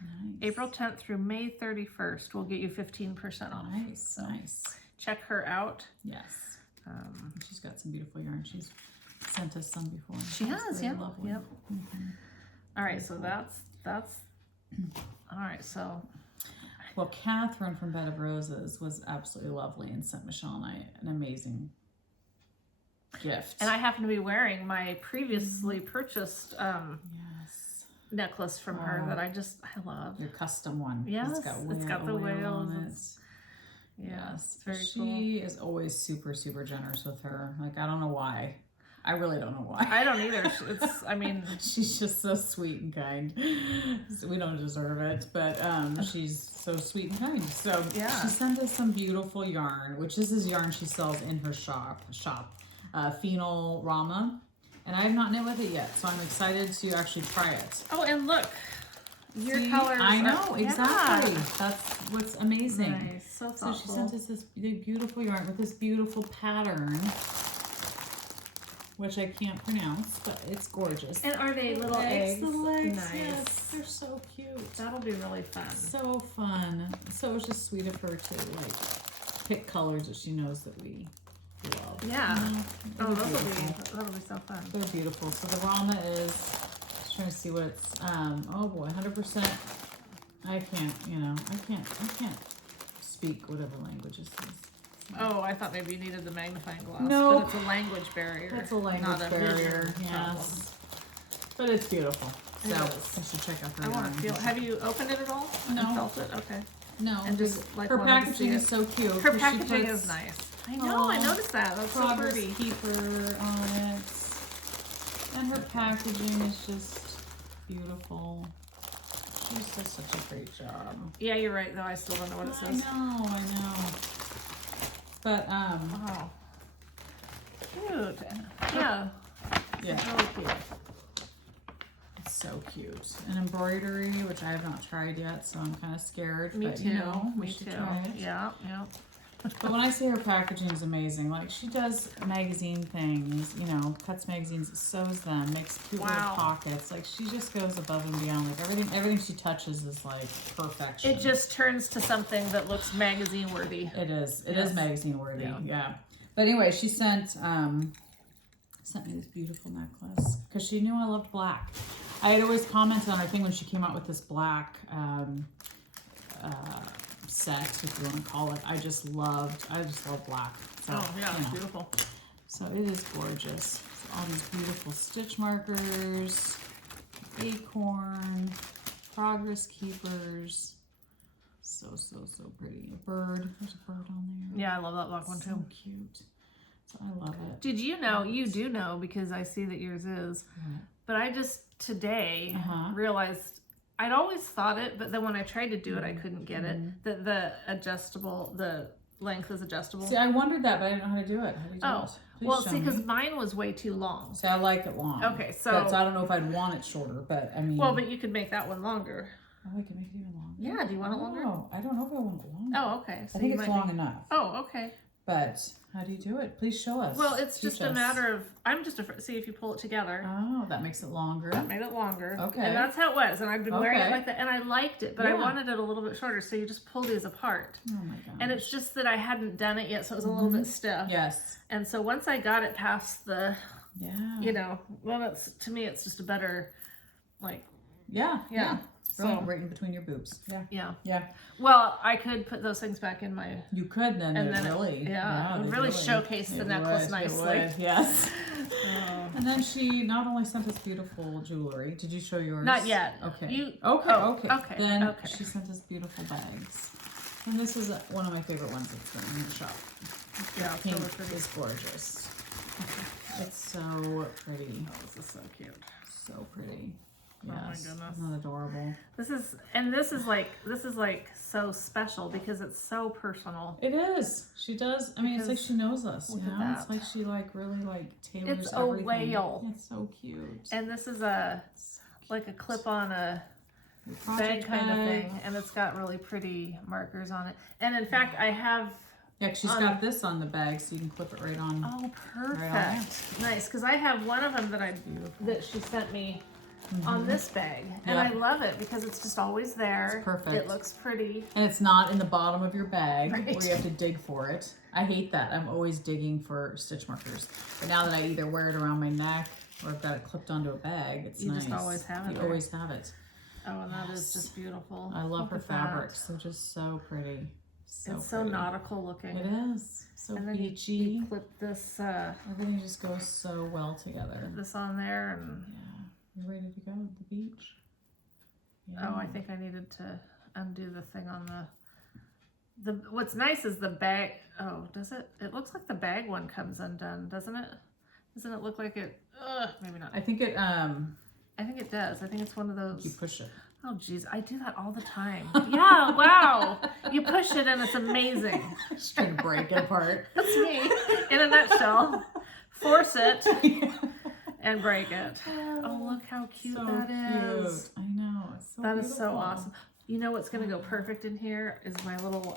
Nice. April 10th through May 31st will get you 15% off. Nice, so nice. Check her out. Yes. She's got some beautiful yarn. She's sent us some before. She has, yeah. Lovely. Yep. All right, so that's all right. So, well, Catherine from Bed of Roses was absolutely lovely and sent Michelle and I an amazing gift. And I happen to be wearing my previously purchased necklace from her that I love. Your custom one. Yes, it's got the whales on it. Yes, it's very cool. She is always super, super generous with her. I don't know why. I really don't know why. I don't either. She's just so sweet and kind. So we don't deserve it, but she's so sweet and kind. So she sent us some beautiful yarn, which this is yarn she sells in her shop, Phenol Rama. And I have not knit with it yet, so I'm excited to actually try it. Oh, and look, your colors. I know, exactly. That's what's amazing. Nice, so thoughtful. So she sent us this beautiful yarn with this beautiful pattern, which I can't pronounce, but it's gorgeous. And are they little eggs? The legs, nice. Yes, they're so cute. That'll be really fun. So fun. So it was just sweet of her to pick colors that she knows that we love. Yeah. That'll be so fun. They're beautiful. So the Rama is, just trying to see what it's, oh boy, 100%. I can't speak whatever language this is. Oh, I thought maybe you needed the magnifying glass. No. But it's a language barrier. It's a language barrier, yes. But it's beautiful. So you should check out her. I want to feel. Have you opened it at all? No. And felt it? Okay. No. And just like her wanted to see packaging it. is so cute. Her packaging is nice. I know. I noticed that. That's so Progress pretty. keeper on it, and her packaging is just beautiful. She just does such a great job. Yeah, you're right. Though I still don't know what it says. I know. But Oh, cute. Yeah. yeah, It's really cute. it's so cute. And embroidery, which I have not tried yet, so I'm kind of scared. Me but, too. You know, we Me should too. try it. Yeah. Yeah. But when I say her packaging is amazing, like she does magazine things, you know, cuts magazines, sews them, makes cute little pockets. Like she just goes above and beyond. Like everything she touches is like perfection. It just turns to something that looks magazine worthy. It is. It Yes. is magazine worthy. Yeah. Yeah. But anyway, she sent me this beautiful necklace because she knew I loved black. I had always commented on her thing when she came out with this black set, if you want to call it. I just love black. So, Oh yeah, it's beautiful. So it is gorgeous. So all these beautiful stitch markers, acorn, progress keepers. So pretty. A bird. There's a bird on there. Yeah, I love that black one too. So cute. So I love it. Did you know? You do know because I see that yours is. But I just today realized I'd always thought it, but then when I tried to do it, I couldn't get it. That the length is adjustable. See, I wondered that, but I didn't know how to do it. How do you do it? Please well, show see, because me. mine was way too long. See, I like it long. Okay, so I don't know if I'd want it shorter, but I mean. Well, but you could make that one longer. Oh, I can make it even longer. Yeah, do you want it longer? Oh, I don't know if I want it longer. Oh, okay. So I think you it's might long enough. Oh, okay. But how do you do it? Please show us. Well, it's Teach just a us. matter of, I'm just afraid, see if you pull it together. Oh, that makes it longer. That made it longer. Okay. And that's how it was. And I've been wearing it Okay. like that. And I liked it, but I Yeah. wanted it a little bit shorter. So you just pull these apart. Oh my gosh. And it's just that I hadn't done it yet. So it was a little bit stiff. Yes. And so once I got it past the, Yeah. you know, well, it's, to me, it's just a better, like, Yeah. yeah. Really, So, right in between your boobs. Yeah. yeah. Yeah. Well, I could put those things back in my, You could then. and it then really. it would really showcase the It necklace would, nicely. It would, yes. Oh. And then she not only sent us beautiful jewelry. Did you show yours? Not yet. Okay. You- Okay. okay, Then okay. she sent us beautiful bags. And this is one of my favorite ones that's been in the shop. Yeah, Pink so pretty. is gorgeous. It's so pretty. Oh, this is so cute. So pretty. Oh my Yes. goodness. Isn't that adorable? This is like so special because it's so personal. It is. She does. I mean, it's like Because she knows us. You look at know, it's that. like she really tailors It's a everything. whale. It's so cute. And this is like a clip on a Your bag project kind of bag. thing, and it's got really pretty markers on it. And in fact, I have. Yeah, she's got this on the bag, so you can clip it right on. Oh, perfect. Right on Nice, because I have one of them that she sent me on this bag, and Yeah. I love it because it's just always there. It's perfect. It looks pretty. And it's not in the bottom of your bag Right. where you have to dig for it. I hate that. I'm always digging for stitch markers. But now that I either wear it around my neck or I've got it clipped onto a bag, it's You nice. just always have it You there. always have it. Oh, and that is Yes. just beautiful. I love Look her at that. fabrics. They're just so pretty. So It's so pretty. nautical looking. It is. So And then beachy. you clip this Everything just goes so well together. on there, and Yeah. You ready to go to the beach? oh, I think I needed to undo the thing on the. What's nice is the bag. Oh, does it? It looks like the bag one comes undone, doesn't it? Doesn't it look like it? Maybe not. I think it I think it does. I think it's one of those. you push it. Oh, geez, I do that all the time. Yeah, wow. You push it and it's amazing. Just trying to break it apart. That's me in a nutshell. Force it and break it. Oh, look how cute So that is. cute. I know. It's so That is so beautiful. awesome. You know what's going to go perfect in here is my little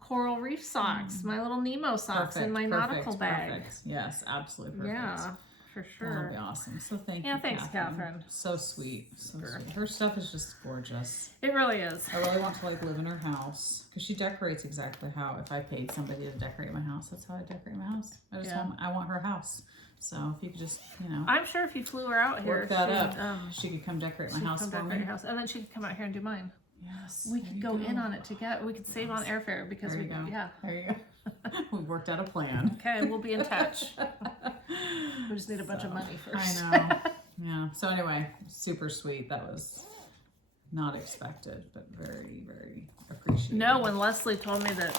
coral reef socks, my little Nemo socks in my nautical bag. Perfect. Yes, absolutely perfect. Yeah, for That'll sure. be awesome. So thank you, Yeah, thanks, Catherine. So sweet. So Sure. sweet. Her stuff is just gorgeous. It really is. I really want to like live in her house because she decorates exactly how if I paid somebody to decorate my house, that's how I decorate my house. I want her house. So if you could just, I'm sure if you flew her out here, work that she up, would, she could come decorate my she'd house come for decorate me. your house, and then she could come out here and do mine. Yes. We there could you go in on it together. We could save on airfare because There we you go. yeah. There you go. We worked out a plan. Okay, we'll be in touch. We just need a bunch of money first. I know. Yeah. So anyway, super sweet. That was not expected, but very, very appreciated. No, when Leslie told me that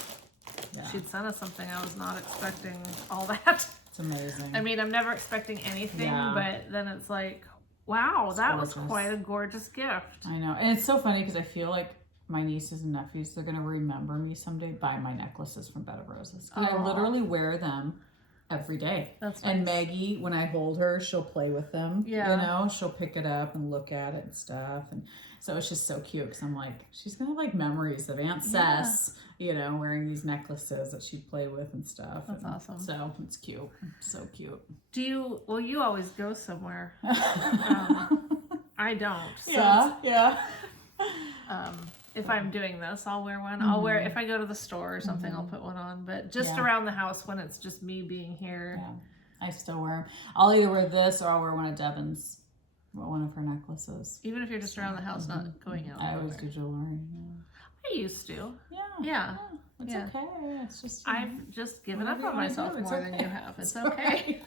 she'd sent us something, I was not expecting all that. It's amazing. I mean, I'm never expecting anything, but then it's like, wow, that was quite a gorgeous gift. I know. And it's so funny because I feel like my nieces and nephews, they're going to remember me someday by my necklaces from Bed of Roses. And I literally wear them every day. That's nice. And Maggie, when I hold her, she'll play with them. Yeah. You know, she'll pick it up and look at it and stuff. And so it's just so cute because I'm like, she's going to have like memories of Aunt Cess, you know, wearing these necklaces that she'd play with and stuff. That's awesome. So it's cute. So cute. Do you, well, you always go somewhere. I don't. So yeah. If I'm doing this, I'll wear one. I'll wear, if I go to the store or something, I'll put one on. But just around the house when it's just me being here. Yeah, I still wear them. I'll either wear this or I'll wear one of Devin's, one of her necklaces. Even if you're just around the house, not going out. I always do jewelry. I used to. Yeah. It's okay. It's just, I've just given up on myself more than you have. It's okay.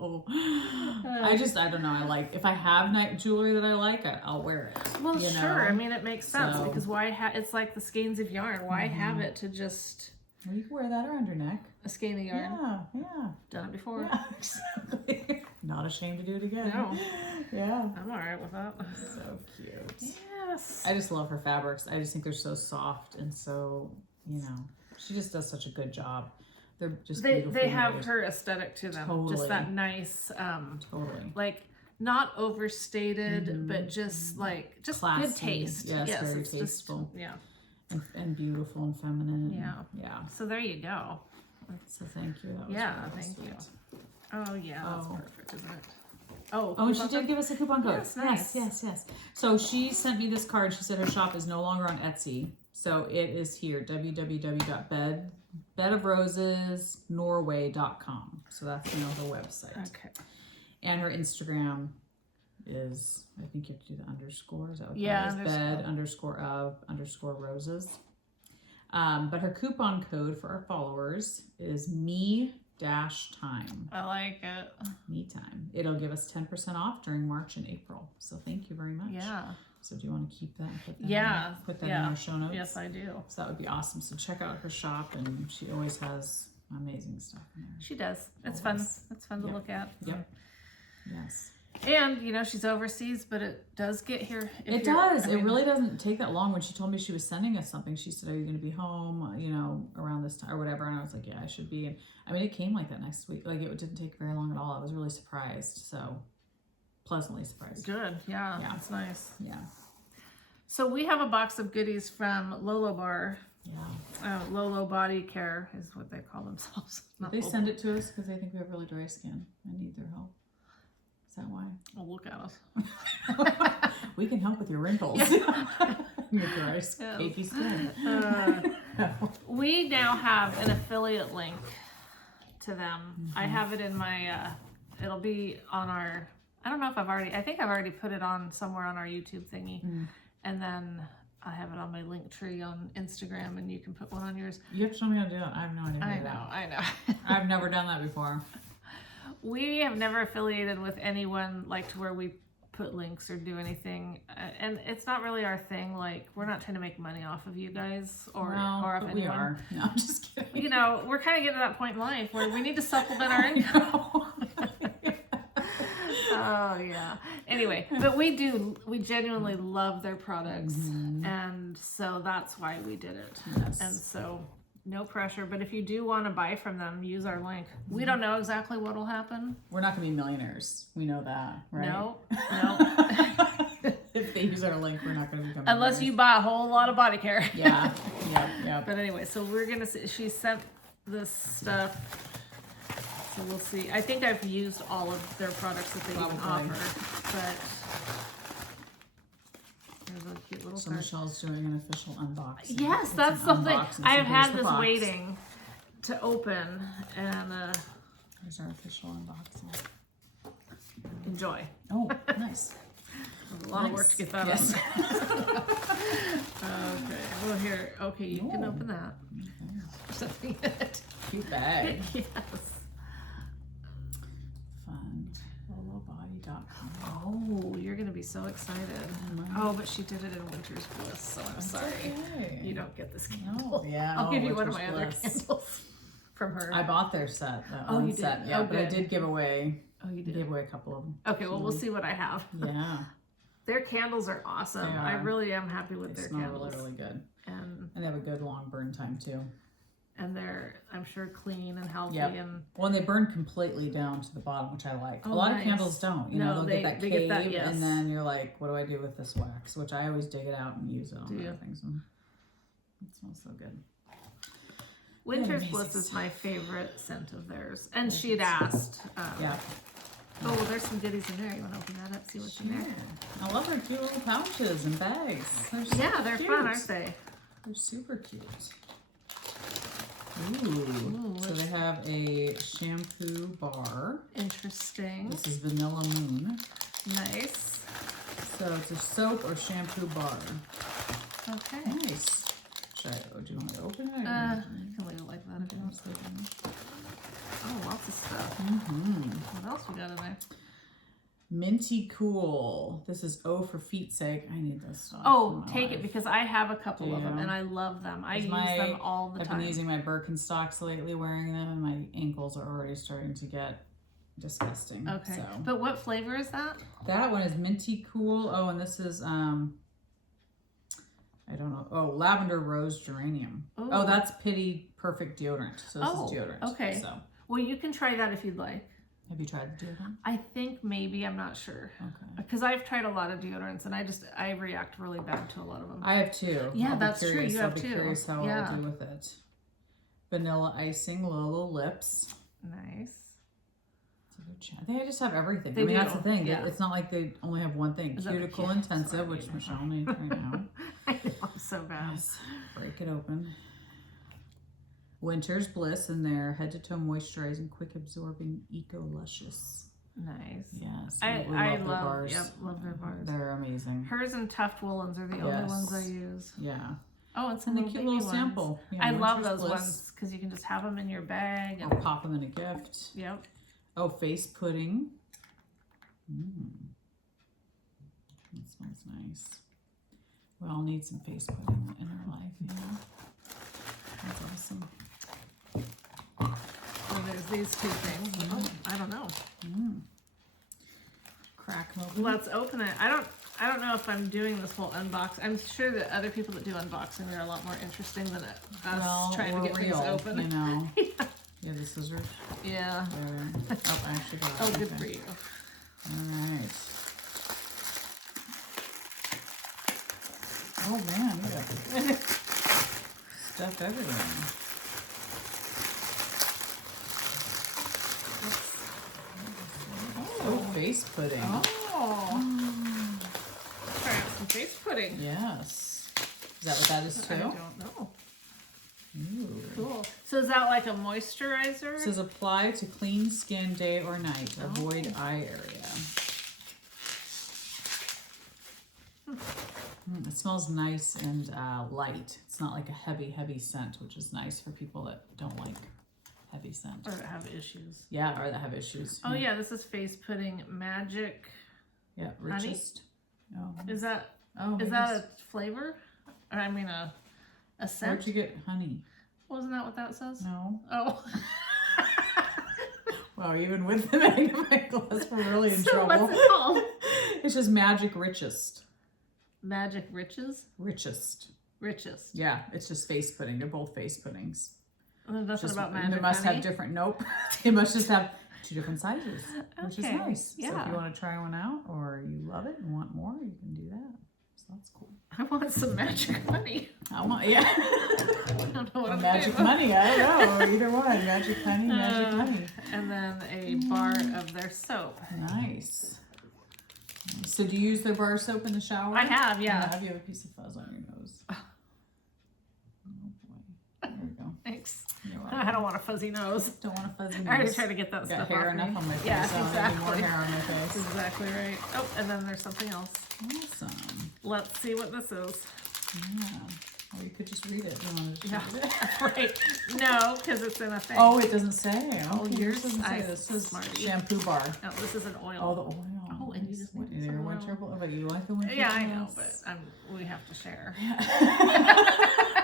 No. I don't know. I like, if I have night jewelry that I like, I'll wear it. Well, you sure. know? I mean, it makes sense because why it's like the skeins of yarn. Why have it to just... Well, you can wear that around your neck. A skein of yarn. Yeah. Done it before. Yeah, exactly. Not ashamed to do it again. No. Yeah. I'm all right with that. So cute. Yes. I just love her fabrics. I just think they're so soft and so, you know, she just does such a good job. They're just beautiful. They have her aesthetic to them. Totally. Just that nice, totally. like not overstated, but just like classy. Good taste. Yes, very tasteful. Yeah. And beautiful and feminine. Yeah. So there you go. So thank you. That was really thank sweet. you. Oh yeah, that's perfect, isn't it? Oh, and she did give us a coupon code. Yes, nice. Yes. So she sent me this card. She said her shop is no longer on Etsy. So it is here, www.bedofrosesnorway.com. So that's, you know, her website. Okay. And her Instagram is, I think you have to do the underscore. Is that what that is? Bed_of_roses. But her coupon code for our followers is me-time. I like it. Me time. It'll give us 10% off during March and April. So thank you very much. Yeah. So do you want to keep that and put that in our show notes? Yes, I do. So that would be awesome. So check out her shop, and she always has amazing stuff in there. She does. It's fun. It's fun to look at. Yep. Yes. And, you know, she's overseas, but it does get here. It does. It really doesn't take that long. When she told me she was sending us something, she said, are you going to be home, you know, around this time or whatever? And I was like, yeah, I should be. And I mean, it came like that next week. Like, it didn't take very long at all. I was really surprised. So, pleasantly surprised. Good. Yeah. That's nice. Yeah. So we have a box of goodies from Lolo Bar. Yeah. Lolo Body Care is what they call themselves. Did they send it to us because they think we have really dry skin and need their help? Is that why? Oh, look at us. We can help with your wrinkles. Your dry, cakey skin. We now have an affiliate link to them. I have it in my, it'll be on our, I don't know if I think I've already put it on somewhere on our YouTube thingy. And then I have it on my link tree on Instagram, and you can put one on yours. You have to show me how to do it. I have no idea. I know. I've never done that before. We have never affiliated with anyone like to where we put links or do anything, and it's not really our thing. Like, we're not trying to make money off of you guys or off anyone. We are. No, I'm just kidding. You know, we're kind of getting to that point in life where we need to supplement our income. Oh yeah. Anyway, but we genuinely love their products, and so that's why we did it. Yes. And so no pressure, but if you do want to buy from them, use our link. We don't know exactly what will happen. We're not going to be millionaires. We know that, right? No. If they use our link, we're not going to become unless you buy a whole lot of body care. Yeah. But anyway, so we're going to see. She sent this stuff. So we'll see. I think I've used all of their products that they even offer, but there's a cute little card. Michelle's doing an official unboxing. Yes, that's something. I have had this waiting to open, and there's our official unboxing. Enjoy. Oh, nice. There's a lot of work to get that on. Okay. Well, here. Okay, you can open that. Something in it. Cute bag. Yes. Fun. Lolobody.com. Oh, you're gonna be so excited. Oh, but she did it in Winter's Bliss, so I'm sorry. Okay. You don't get this candle. No, yeah. I'll give you one of Winter's my other Bliss. candles from her. I bought their set. Oh, you set. did? Yeah, Oh, but I good. did give away. Oh, you I did? gave away a couple of them. Okay, well, we'll see what I have. Yeah. Their candles are awesome. They I are. really am happy with They their smell candles. really, really good. And they have a good long burn time too. And they're, I'm sure, clean and healthy. Yep. And well, and they burn completely down to the bottom, which I like. Oh, a lot nice. of candles don't. You know, they'll get that they cave, get that, yes. and then you're like, what do I do with this wax? Which I always dig it out and use it on other things. It smells so good. Winter's Bliss is my favorite scent of theirs. And she'd asked. Yeah. Oh, well, there's some goodies in there. You want to open that up, see what's in there? I love their cute little pouches and bags. They're so They're cute. fun, aren't they? They're super cute. Ooh. So they have a shampoo bar. Interesting. This is Vanilla Moon. Nice. So it's a soap or shampoo bar. Okay. Nice. Do you want me to open it? You can leave it like that if you want to. Oh, lots of stuff. What else we got in there? Minty Cool. This is O for feet sake. I need this stuff. Oh, take it because I have a couple of them and I love them. I use them all the time. I've been using my Birkenstocks lately, wearing them, and my ankles are already starting to get disgusting. Okay. So. But what flavor is that? That one is Minty Cool. Oh, and this is I don't know. Oh, Lavender Rose Geranium. Ooh. Oh, that's Pity Perfect Deodorant. So this is deodorant. Okay. So. Well, you can try that if you'd like. Have you tried the deodorant? I think maybe, I'm not sure. Okay. Because I've tried a lot of deodorants and I react really bad to a lot of them. I have two. Yeah, I'll be that's curious. true. You have I'll be two. curious how I'll do with it. Vanilla Icing Lolo Lips. Nice. They just have everything. They do. That's the thing. Yeah. It's not like they only have one thing. Cuticle Intensive, which Michelle needs right now. I know, I'm so bad. Yes. Break it open. Winter's Bliss in their head-to-toe moisturizing, quick absorbing, eco luscious. Nice. Yes. I love their love bars. Yep, love their bars. They're amazing. Hers and Tuft Woolens are the only ones I use. Yeah. Oh, it's and the cute little sample. Yeah, I love those ones because you can just have them in your bag. Or pop them in a gift. Yep. Oh, face pudding. That smells nice. We all need some face pudding in our life, you know? That's awesome. So there's these two things. Oh, I don't know. Crack them open. Let's open it. I don't know if I'm doing this whole unbox. I'm sure that other people that do unboxing are a lot more interesting than us trying to get things open. You know. Yeah, the scissors. Yeah. Oh, I actually got it. Oh, good for you. All right. Oh man, we got stuff everywhere. Oh, face pudding. Oh. Try out some face pudding. Yes. Is that what that is too? I don't know. Ooh. Cool. So is that like a moisturizer? It says apply to clean skin day or night. Avoid eye area. It smells nice and light. It's not like a heavy scent, which is nice for people that don't like heavy scent. Or that have issues. Yeah, or that have issues. Oh yeah, this is face pudding magic. Yeah, richest. Oh. Is that a flavor? Or I mean a scent? Where'd you get honey? Wasn't that what that says? No. Oh. Wow, even with the magnifying glass, we're really in trouble. What's it called? It's just magic richest. Magic riches? Richest. Richest. Yeah, it's just face pudding. They're both face puddings. And there's nothing about magic. They must have different. Nope. They must just have two different sizes, which is nice. Yeah. So if you want to try one out, or you love it and want more, you can do that. So that's cool. I want some magic money. I want, yeah. I don't know what I'm magic doing. money. I don't know. Either one. Magic honey, magic money. And then a bar of their soap. Nice. So do you use their bar soap in the shower? I have, yeah. Have you have a piece of fuzz on your nose? Oh boy. There you go. Thanks. You're welcome. I don't want a fuzzy nose. Don't want a fuzzy nose. I already tried to get that Got stuff hair off enough me. on my face. Yeah, so I don't need exactly. more hair on my face. Exactly right. Oh, and then there's something else. Awesome. Let's see what this is. Yeah. Or you could just read it. You want to just read it? Right. No, because it's in a thing. Oh, it doesn't say. Oh, Okay, yours doesn't say. I This is smarty. shampoo bar. No, this is an oil. Oh, the oil. Oh, and you just winter bowl? But you like the winter Yeah, I know, bowls? but we have to share.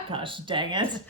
Gosh, dang it.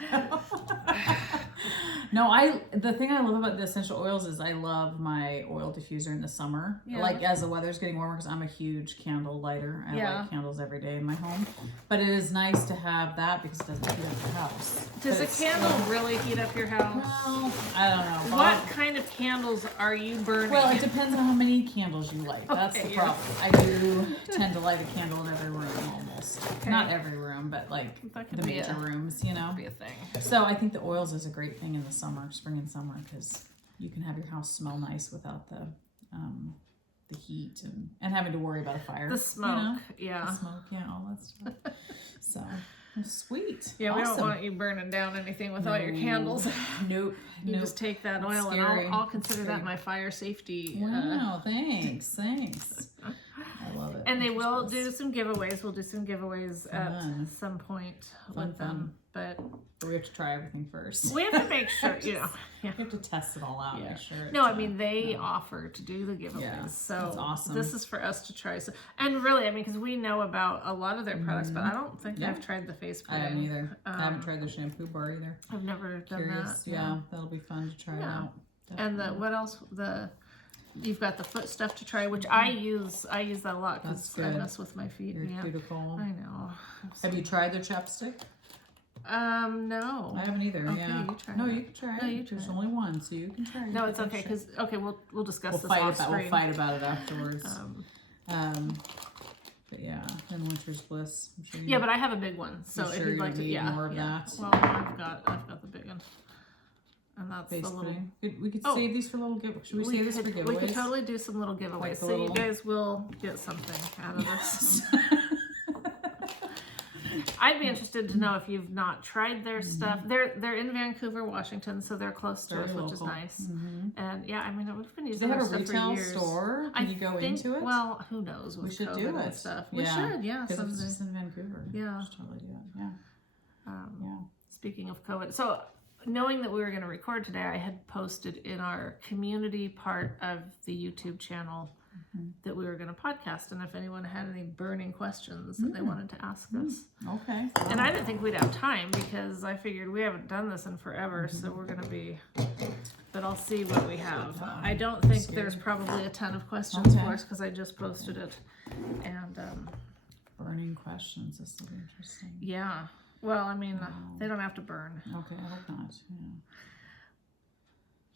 No, the thing I love about the essential oils is I love my oil diffuser in the summer. Yeah. Like as the weather's getting warmer, because I'm a huge candle lighter. I light candles every day in my home. But it is nice to have that because it doesn't heat up your house. Does a candle really heat up your house? Well, I don't know. What kind of candles are you burning? Well, it depends on how many candles you light. That's the problem. I do tend to light a candle in every room almost. Okay. Not every room, but like the major rooms, you know. Be a thing. So I think the oils is a great thing in the summer, spring and summer, because you can have your house smell nice without the heat and having to worry about a fire. The smoke, you know? yeah. The smoke, yeah, all that stuff. So, well, sweet. Yeah, awesome. We don't want you burning down anything with all your candles. Nope. You just take that oil, and I'll consider that my fire safety. Wow, thanks. I love it. And they will do some giveaways. We'll do some giveaways at some point with them. But we have to try everything first. We have to make sure, you know. Yeah. We have to test it all out. Make sure. No, I mean they offer to do the giveaways, so that's awesome. This is for us to try. So, and really, I mean, because we know about a lot of their products, but I don't think I've tried the face pudding. I haven't either. I haven't tried their shampoo bar either. I've never done that. Yeah, that'll be fun to try out. Definitely. And what else? You've got the foot stuff to try, which I use. I use that a lot because I mess with my feet. You're cuticle. I know. Have you tried their chapstick? No. I haven't either. Okay, yeah. You try no, you can try. No, you try. There's only one, so you can try. No, it's okay because we'll discuss this fight off screen. We'll fight about it afterwards. But yeah, and Winter's Bliss. I'm sure yeah, but I have a big one, so if you'd like to, more of that. Well, I've got the big one, and that's the little. We could save these for little giveaways. Should we save this for giveaways? We could totally do some little giveaways, like so you guys will get something out of this. I'd be interested to know if you've not tried their stuff. They're in Vancouver, Washington, so they're close to us, which is nice. And yeah, I mean, we've been using their stuff for years. They have a retail store. Can you go into it? Well, who knows? We should do it. Stuff. We should, yeah. Because it's just in Vancouver. Yeah. We should totally do it. Yeah. Speaking of COVID, so knowing that we were going to record today, I had posted in our community part of the YouTube channel that we were going to podcast, and if anyone had any burning questions that they wanted to ask us. Okay. And I didn't think we'd have time because I figured we haven't done this in forever, so we're going to be, but I'll see what we have. I don't think there's probably a ton of questions for us because I just posted it. And burning questions, this will be interesting. Yeah. Well, I mean, they don't have to burn. Okay, I hope not. Yeah.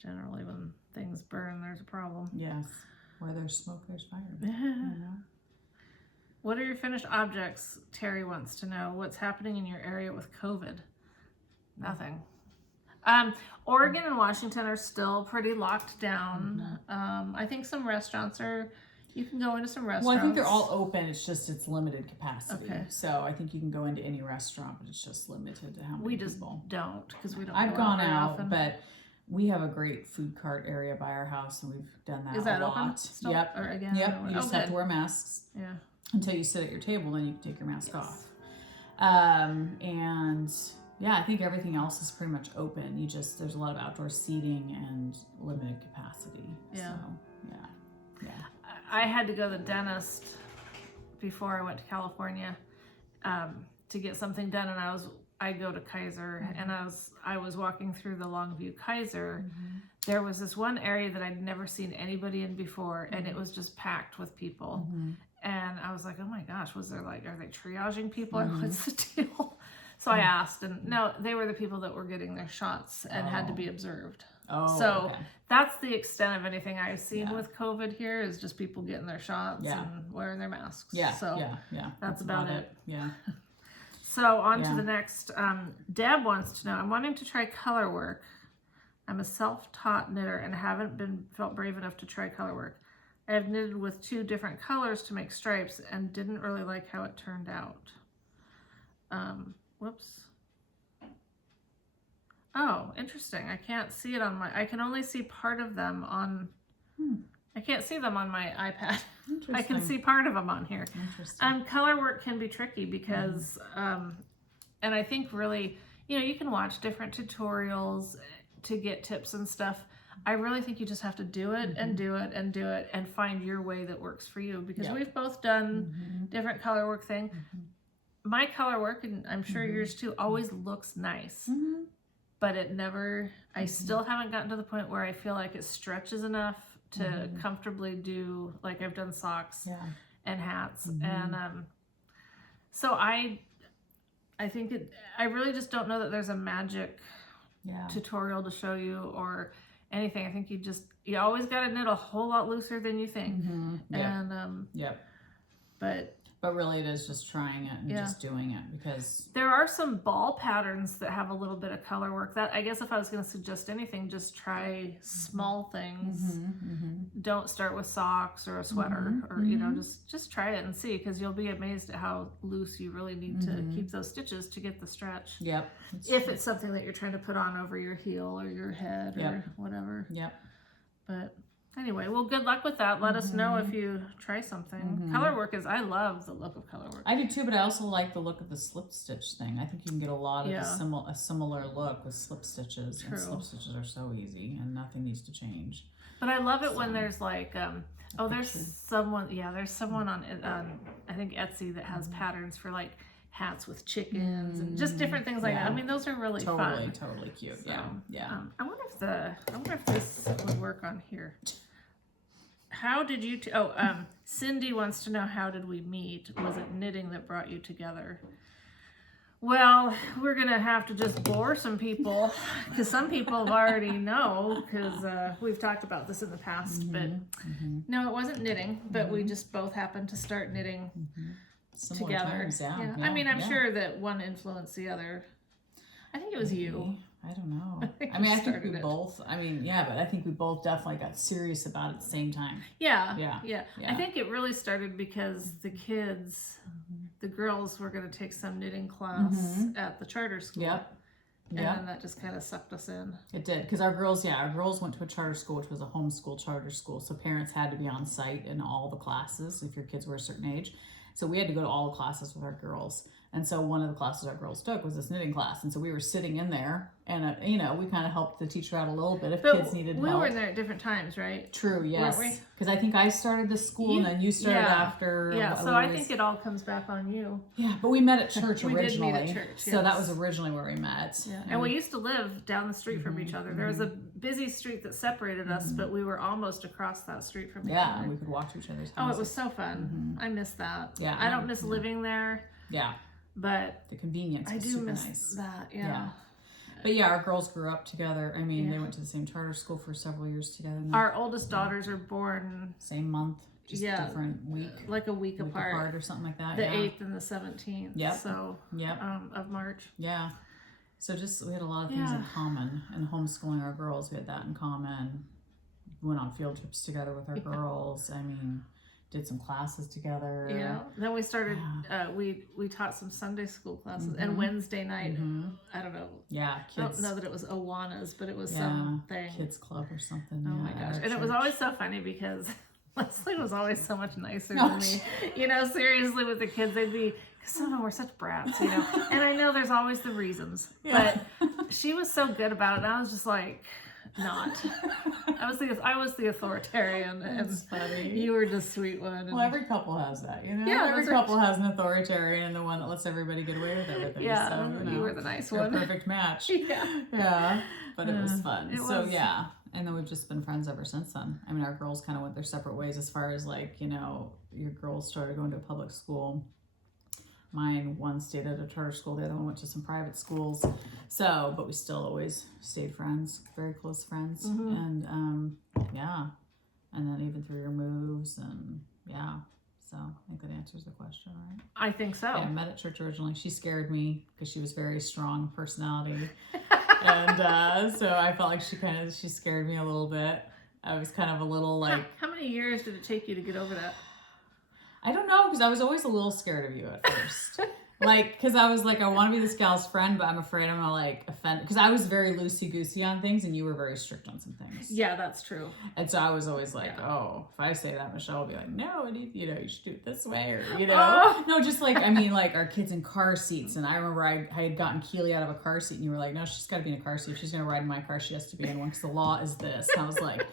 Generally, when things burn, there's a problem. Yes. Where there's smoke, there's fire. What are your finished objects? Terry wants to know. What's happening in your area with COVID? Nothing. Oregon and Washington are still pretty locked down. I think some restaurants you can go into some restaurants. Well, I think they're all open. It's just it's limited capacity. Okay. So I think you can go into any restaurant, but it's just limited to how many people. Don't because we don't. I've gone out, often. but we have a great food cart area by our house, and we've done that. Is that a lot. open? Still? Yep. Or again? Yep. You just have to wear masks. Yeah. Until you sit at your table, then you can take your mask off. And yeah, I think everything else is pretty much open. There's a lot of outdoor seating and limited capacity. Yeah. So, yeah. I had to go to the dentist before I went to California to get something done, and I go to Kaiser, and I was walking through the Longview Kaiser. There was this one area that I'd never seen anybody in before, and it was just packed with people. And I was like, oh my gosh, are they triaging people or what's the deal? So I asked, and no, they were the people that were getting their shots and had to be observed. So that's the extent of anything I've seen with COVID here is just people getting their shots and wearing their masks. That's about it. Yeah. So on to the next. Deb wants to know, I'm wanting to try color work. I'm a self-taught knitter and haven't felt brave enough to try color work. I have knitted with 2 different colors to make stripes and didn't really like how it turned out. Whoops. Oh, interesting. I can't see it I can only see part of them on, I can't see them on my iPad. I can see part of them on here. Color work can be tricky because, and I think really, you can watch different tutorials to get tips and stuff. I really think you just have to do it and do it and do it and find your way that works for you, because we've both done different color work thing. My color work, and I'm sure yours too, always looks nice, but it never, I still haven't gotten to the point where I feel like it stretches enough to comfortably do, like I've done socks and hats. And so I think I really just don't know that there's a magic tutorial to show you or anything. I think you always got to knit a whole lot looser than you think. And but really it is just trying it and just doing it, because there are some ball patterns that have a little bit of color work. That, I guess if I was going to suggest anything, just try small things. Don't start with socks or a sweater or you know, just try it and see, because you'll be amazed at how loose you really need to keep those stitches to get the stretch. If it's something that you're trying to put on over your heel or your head or whatever. But anyway, well, good luck with that. Let us know if you try something. Color work I love the look of color work. I do too, but I also like the look of the slip stitch thing. I think you can get a lot of a similar look with slip stitches. And slip stitches are so easy and nothing needs to change. But I love it when there's like, there's someone on I think Etsy that has patterns for like hats with chickens and just different things like that. I mean, those are really fun. Totally cute. So, I wonder if this would work on here. How did you Cindy wants to know, how did we meet? Was it knitting that brought you together? Well, we're gonna have to just bore some people, because some people already know, because we've talked about this in the past. But no, it wasn't knitting, but we just both happened to start knitting together. Times, I mean, I'm sure that one influenced the other. I think it was you. I don't know. I mean, I think we both, but I think we both definitely got serious about it at the same time. Yeah. I think it really started because the kids, the girls were going to take some knitting class at the charter school. And then that just kind of sucked us in. It did, because our girls went to a charter school, which was a homeschool charter school. So parents had to be on site in all the classes if your kids were a certain age. So we had to go to all the classes with our girls. And so one of the classes our girls took was this knitting class. And so we were sitting in there and, we kind of helped the teacher out a little bit if kids needed help. We were in there at different times, right? True, yes. Weren't we? Because I think I started the school and then you started after. Yeah, so I think it all comes back on you. Yeah, but we met at church originally. We did meet at church, So that was originally where we met. Yeah. And we used to live down the street from each other. There was a busy street that separated us, but we were almost across that street from each other. Yeah, we could walk to each other's houses. Oh, it was so fun. I miss that. Yeah. I don't miss living there. Yeah. But the convenience was super nice. I do miss that, But our girls grew up together. I mean, they went to the same charter school for several years together. Our oldest daughters are born same month, just different week. Like a week apart or something like that. The 8th and the 17th. Yep. So, of March. Yeah. So we had a lot of things in common. And homeschooling our girls, we had that in common. We went on field trips together with our girls. I mean, did some classes together. Yeah. Then we started, we taught some Sunday school classes. And Wednesday night, I don't know. Yeah, kids. I don't know that it was Awanas, but it was something. Kids club or something. Oh my gosh. And it was always so funny because Leslie was always so much nicer than me. Seriously, with the kids, they'd be, because some of them were such brats, And I know there's always the reasons. But she was so good about it. And I was just like, not. I was the authoritarian, and you were the sweet one. And, well, every couple has that, Yeah, every couple has an authoritarian and the one that lets everybody get away with everything. Yeah, so, you were the nice you're one. A perfect match. Yeah, but it was fun. And then we've just been friends ever since then. I mean, our girls kind of went their separate ways as far as your girls started going to a public school. Mine, one stayed at a charter school, the other one went to some private schools. So, but we still always stayed friends, very close friends. And and then even through your moves and so I think that answers the question, right? I think so. Yeah, I met at church originally. She scared me because she was very strong personality. And so I felt like she scared me a little bit. I was kind of a little like... How many years did it take you to get over that? I don't know, because I was always a little scared of you at first. Like, because I was like, I want to be this gal's friend, but I'm afraid I'm gonna like offend. Because I was very loosey goosey on things, and you were very strict on some things. Yeah, that's true. And so I was always like, oh, if I say that, Michelle will be like, no, you should do it this way, or no, just like, I mean, like our kids in car seats. And I remember I had gotten Keely out of a car seat, and you were like, no, she's got to be in a car seat. If she's gonna ride in my car, she has to be in one because the law is this. And I was like,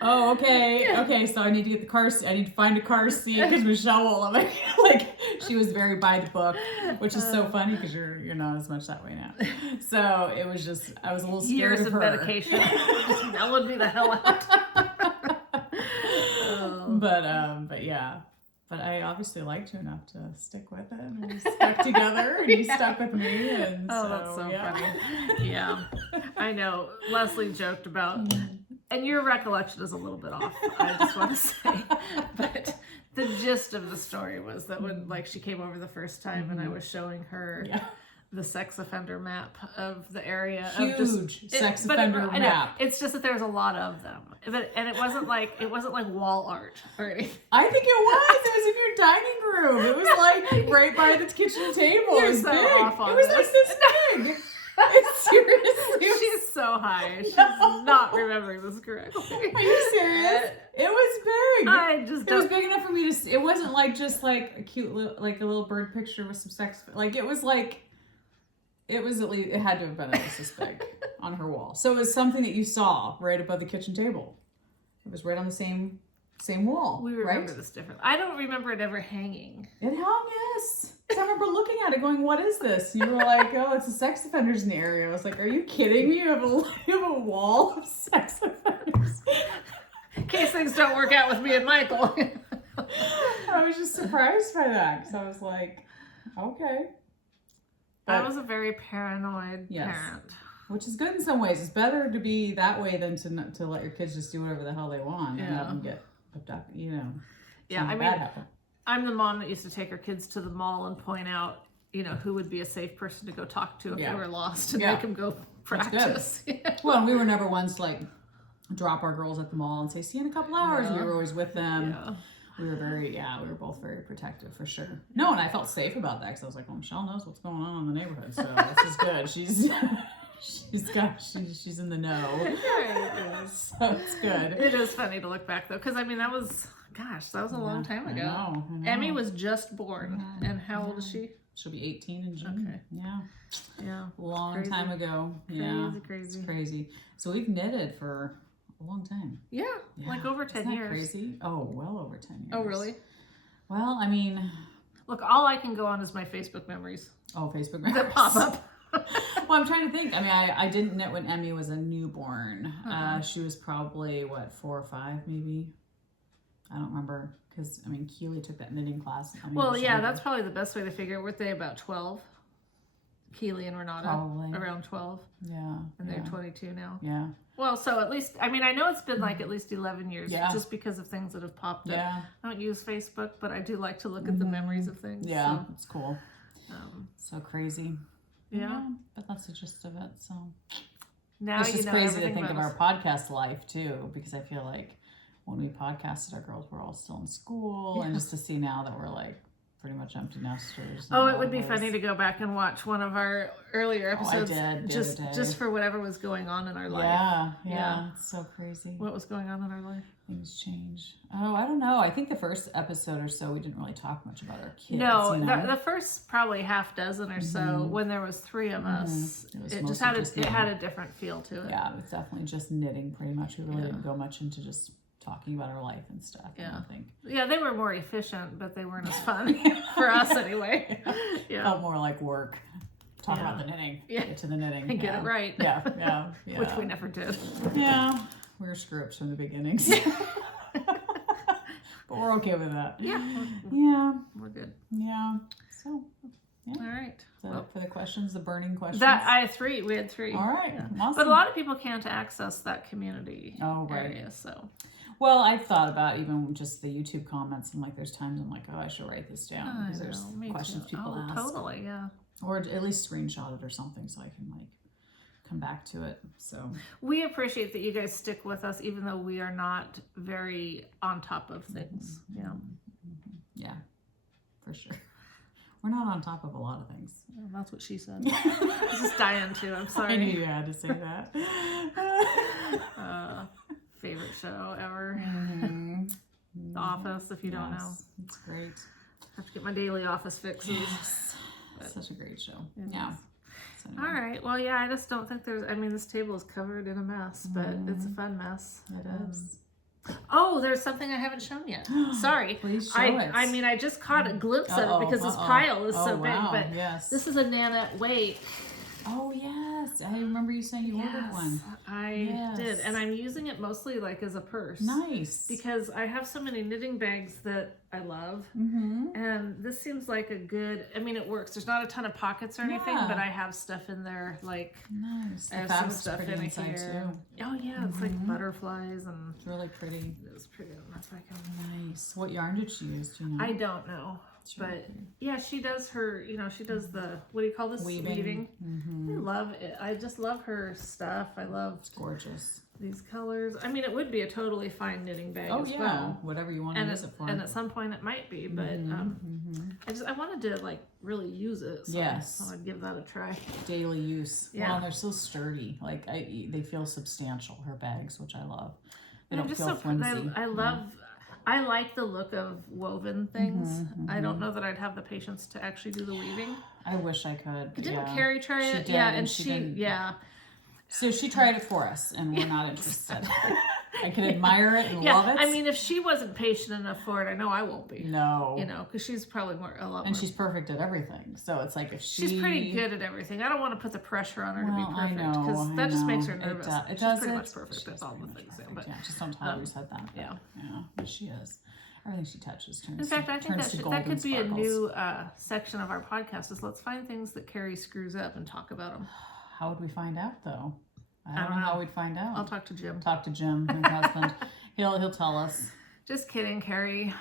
oh, okay, so I need to get the car seat. I need to find a car seat because Michelle won't let me. Like, she was very by the book, which is so funny because you're not as much that way now. So it was just, I was a little scared of her. Medication. That would be the hell out. But yeah. But I obviously liked you enough to stick with it. And we stuck together, and you stuck with me. And that's so funny. Yeah, I know. Leslie joked about, and your recollection is a little bit off, I just want to say. But the gist of the story was that when she came over the first time and I was showing her the sex offender map of the area. Huge sex offender map. It's just that there's a lot of them. And it wasn't like wall art or anything. I think it was. It was in your dining room. It was like right by the kitchen table. You're it was so big. off on It was this. like this big. Seriously. She's so high. She's not remembering this correctly. Are you serious? It was big. It was big enough for me to see. It wasn't like just like a cute little, like a little bird picture with some sex. Like it was like, it was at least, it had to have been at least this big on her wall. So it was something that you saw right above the kitchen table. It was right on the same wall. We remember this different. I don't remember it ever hanging. It hung, yes. I remember looking at it going, what is this? You were like, oh, it's the sex offenders in the area. I was like, are you kidding me? You have a wall of sex offenders. In case things don't work out with me and Michael. I was just surprised by that because I was like, okay. But I was a very paranoid parent. Which is good in some ways. It's better to be that way than to let your kids just do whatever the hell they want and have them get abducted, Yeah, I mean, I'm the mom that used to take her kids to the mall and point out, who would be a safe person to go talk to if they were lost and make them go practice. Well, and we were never ones to drop our girls at the mall and say, see you in a couple hours. We were always with them. Yeah. We were both very protective for sure. No, and I felt safe about that because I was like, well, Michelle knows what's going on in the neighborhood, so this is good. She's in the know. So it's good. It is funny to look back though, because I mean that was a long time ago. I know. Emmy was just born, and how old is she? She'll be 18 in June. Okay. Yeah. Long time ago. Crazy. It's crazy. So we've knitted for a long time. Yeah. Like over 10 years. Crazy? Oh, well over 10 years. Oh, really? Well, I mean, look, all I can go on is my Facebook memories. Oh, Facebook memories that pop up. Well, I'm trying to think. I mean, I didn't knit when Emmy was a newborn. She was probably 4 or 5, maybe. I don't remember because I mean, Keely took that knitting class. Well, yeah, that's probably the best way to figure it. Weren't they about 12? Keely and Renata, probably around 12. Yeah, and they're 22 now. Yeah. Well, so at least, I mean, I know it's been like at least 11 years just because of things that have popped up. Yeah. I don't use Facebook, but I do like to look at the memories of things. Yeah, so. it's cool. So crazy. Yeah. But that's the gist of it. So now it's just crazy to think of our podcast life too, because I feel like when we podcasted, our girls were all still in school, and just to see now that we're like pretty much empty nesters. Oh, it would be funny to go back and watch one of our earlier episodes. I did just for whatever was going on in our life. Yeah. It's so crazy. What was going on in our life? Things change. Oh, I don't know. I think the first episode or so, we didn't really talk much about our kids. No, the first probably half dozen or so, when there was 3 of us, it just had a different feel to it. Yeah, it was definitely just knitting pretty much. We really didn't go much into just talking about our life and stuff. Yeah. I think. Yeah, they were more efficient, but they weren't as fun for us anyway. Yeah. Felt more like work. Talk about the knitting. Yeah. Get to the knitting. And get it right. Yeah. Which we never did. Yeah. We were screw-ups from the beginnings. But we're okay with that. Yeah. We're good. Yeah. So, yeah. All right. For the questions, the burning questions. We had 3. All right. Yeah. Awesome. But a lot of people can't access that community area, so. Well, I've thought about even just the YouTube comments. I'm like, there's times I'm like, oh, I should write this down because there's questions people ask. Totally, yeah. Or at least screenshot it or something so I can come back to it. So we appreciate that you guys stick with us, even though we are not very on top of things. Yeah, for sure. We're not on top of a lot of things. Well, that's what she said. This is Diane too. I'm sorry. I knew you had to say that. Favorite show ever. Mm-hmm. The Office, if you don't know. It's great. I have to get my daily Office fixes. Yes. Such a great show. Yeah. So, all right. Well, yeah, I just don't think there's, I mean, this table is covered in a mess, but it's a fun mess. It is. Oh, there's something I haven't shown yet. Sorry. Please show it. I mean, I just caught a glimpse of it because this pile is so big, but this is a Nanette weight. Oh, yes. I remember you saying you ordered one. I did. And I'm using it mostly like as a purse. Nice. Because I have so many knitting bags that I love. And this seems like a good, I mean, it works. There's not a ton of pockets or anything, but I have stuff in there. Like, nice. I have some stuff in here. Too. Oh, yeah. It's like butterflies and. It's really pretty. It was pretty. I don't know if I can. Nice. What yarn did she use? Do you know? I don't know. But yeah, she does her, you know, she does the, what do you call this? Weaving. I love it. I just love her stuff. I love it's gorgeous. These colors. I mean, it would be a totally fine knitting bag as well. Whatever you want to use it for. And at some point it might be, but I wanted to like really use it. So so I'd give that a try. Daily use. Yeah. Well, and they're so sturdy. Like they feel substantial, her bags, which I love. They don't feel flimsy. I like the look of woven things. I don't know that I'd have the patience to actually do the weaving. I wish I could. Didn't Carrie try it? She did, and she So she tried it for us, and we're not interested. I can admire it and love it. I mean, if she wasn't patient enough for it, I know I won't be. No. You know, because she's probably a lot more. And she's perfect at everything. So it's like if she's pretty good at everything. I don't want to put the pressure on her to be perfect. Because that just makes her nervous. It she's does. Pretty much perfect at all the things. But just don't tell her we said that. Yeah. But she is. Everything she touches turns. In fact, I think that could be sparkles. a new section of our podcast. Is let's find things that Carrie screws up and talk about them. How would we find out though? I don't know how we'd find out. I'll talk to Jim. Talk to Jim, her husband. He'll tell us. Just kidding, Carrie.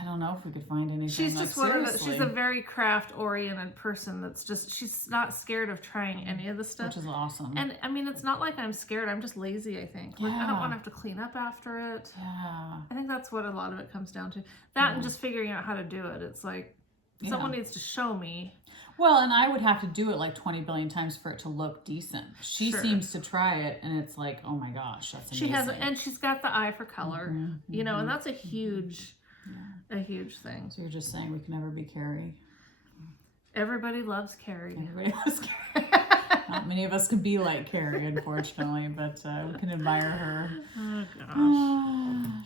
I don't know if we could find anything. She's just she's a very craft-oriented person. She's not scared of trying any of the stuff, which is awesome. And I mean, it's not like I'm scared. I'm just lazy. I think. Like I don't want to have to clean up after it. Yeah. I think that's what a lot of it comes down to. That and just figuring out how to do it. It's like someone needs to show me. Well, and I would have to do it like 20 billion times for it to look decent. She seems to try it, and it's like, oh my gosh, that's amazing. She has, and she's got the eye for color, you know, and that's a huge thing. So you're just saying we can never be Carrie? Everybody loves Carrie. Everybody loves Carrie. Not many of us can be like Carrie, unfortunately, but we can admire her. Oh gosh.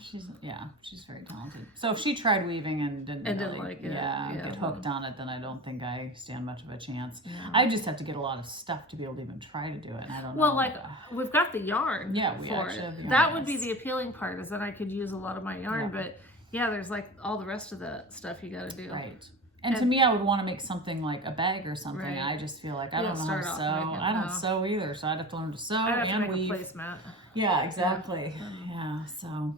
She's very talented. So if she tried weaving and didn't like it, get hooked on it, then I don't think I stand much of a chance. Yeah. I just have to get a lot of stuff to be able to even try to do it. And I don't know. Well, like we've got the yarn. Yeah, we for actually it. have the yarn. That would be the appealing part, is that I could use a lot of my yarn, but there's like all the rest of the stuff you got to do. Right. And to me, I would want to make something like a bag or something. Right. I just feel like I don't know how to sew. I don't sew either, so I'd have to learn to sew and weave. A placemat. Yeah, exactly. Yeah, so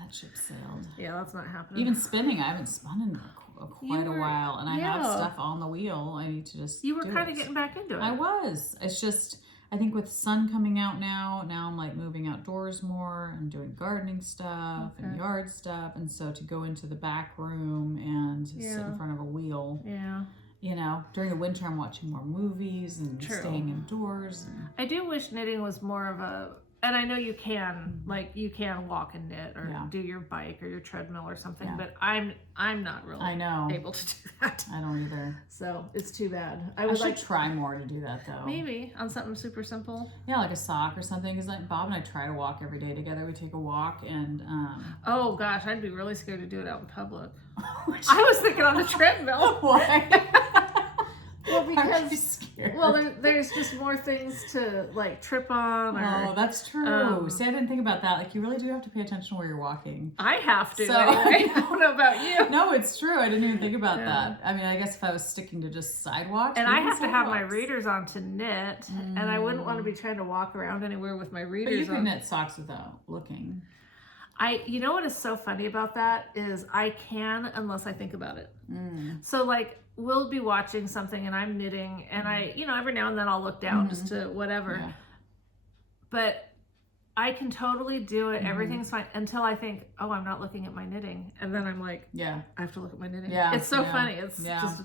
that ship sailed. Yeah, that's not happening. Even spinning, I haven't spun in quite a while, and I have stuff on the wheel. I need to just. You were kind of getting back into it. I was. It's just. I think with sun coming out now I'm like moving outdoors more and doing gardening stuff and yard stuff. And so to go into the back room and sit in front of a wheel. Yeah. You know, during the winter I'm watching more movies and staying indoors. I do wish knitting was more of a, and I know you can, like you can walk and knit or do your bike or your treadmill or something, but I'm not really able to do that. I don't either. So it's too bad. I should try more to do that though. Maybe on something super simple. Yeah, like a sock or something. Because like Bob and I try to walk every day together. We take a walk and. Oh gosh, I'd be really scared to do it out in public. I was thinking on the treadmill. Why? Well, because there's just more things to like trip on. Oh, that's true. See, I didn't think about that. Like, you really do have to pay attention where you're walking. I have to. So, anyway. I don't know about you. No, it's true. I didn't even think about that. I mean, I guess if I was sticking to just sidewalks. And I have to have my readers on to knit, and I wouldn't want to be trying to walk around anywhere with my readers on. But you can knit socks without looking. You know what is so funny about that is I can unless I think about it. So like we'll be watching something and I'm knitting and I, every now and then I'll look down just to whatever. Yeah. But I can totally do it. Everything's fine until I think, oh, I'm not looking at my knitting. And then I'm like, I have to look at my knitting. Yeah. It's so funny. It's just,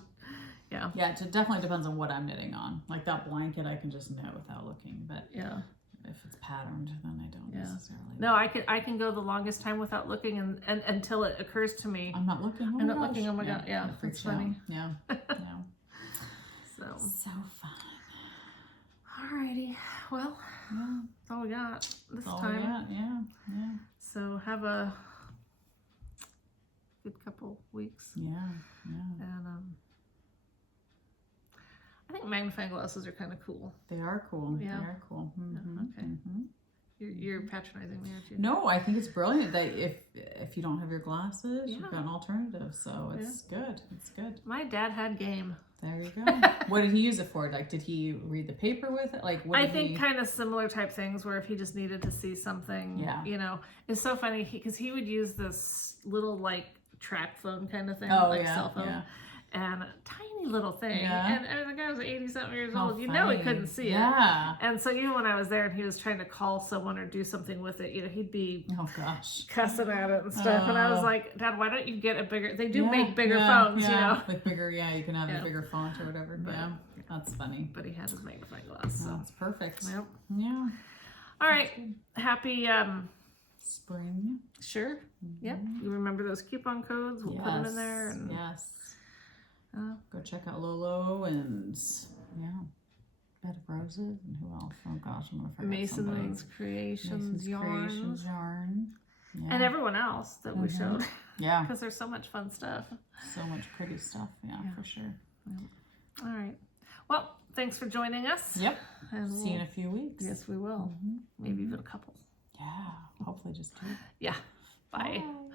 Yeah, it definitely depends on what I'm knitting on. Like that blanket, I can just knit without looking. But if it's patterned, then I don't necessarily. No, I can go the longest time without looking and until it occurs to me. I'm not looking. I'm not looking. Oh my God. Yeah, that's funny. Yeah. So fun. Alrighty. Well, that's all we got this time. Yeah. So have a good couple weeks. Yeah. And I think magnifying glasses are kind of cool. They are cool. Yeah. They are cool. Mm-hmm. Okay. You're patronizing me, aren't you? No, I think it's brilliant that if you don't have your glasses, you've got an alternative. So it's good. It's good. My dad had game. There you go. What did he use it for? Like, did he read the paper with it? Like, what I think kind of similar type things where if he just needed to see something, it's so funny because he would use this little like track phone kind of thing, cell phone, and a tiny little thing. And the guy was 80-something years old. You know he couldn't see it. And so even when I was there and he was trying to call someone or do something with it, he'd be cussing at it and stuff. And I was like, Dad, why don't you get a bigger? They do make bigger phones, With bigger, you can have a bigger font or whatever. But, that's funny. But he had his magnifying glass. So that's perfect. Yep. Yeah. All right. Happy spring. Sure. Yep. You remember those coupon codes? We'll put them in there. And, go check out Lolo and Bed of Roses and who else? Oh gosh, I'm gonna forget Mason's Creations Yarns. Yarn. Yeah. And everyone else that we showed. Yeah. Because there's so much fun stuff. So much pretty stuff. Yeah, for sure. Yep. All right. Well, thanks for joining us. Yep. And see you in a few weeks. Yes, we will. Maybe even a couple. Yeah. Hopefully just two. Yeah. Bye. Bye.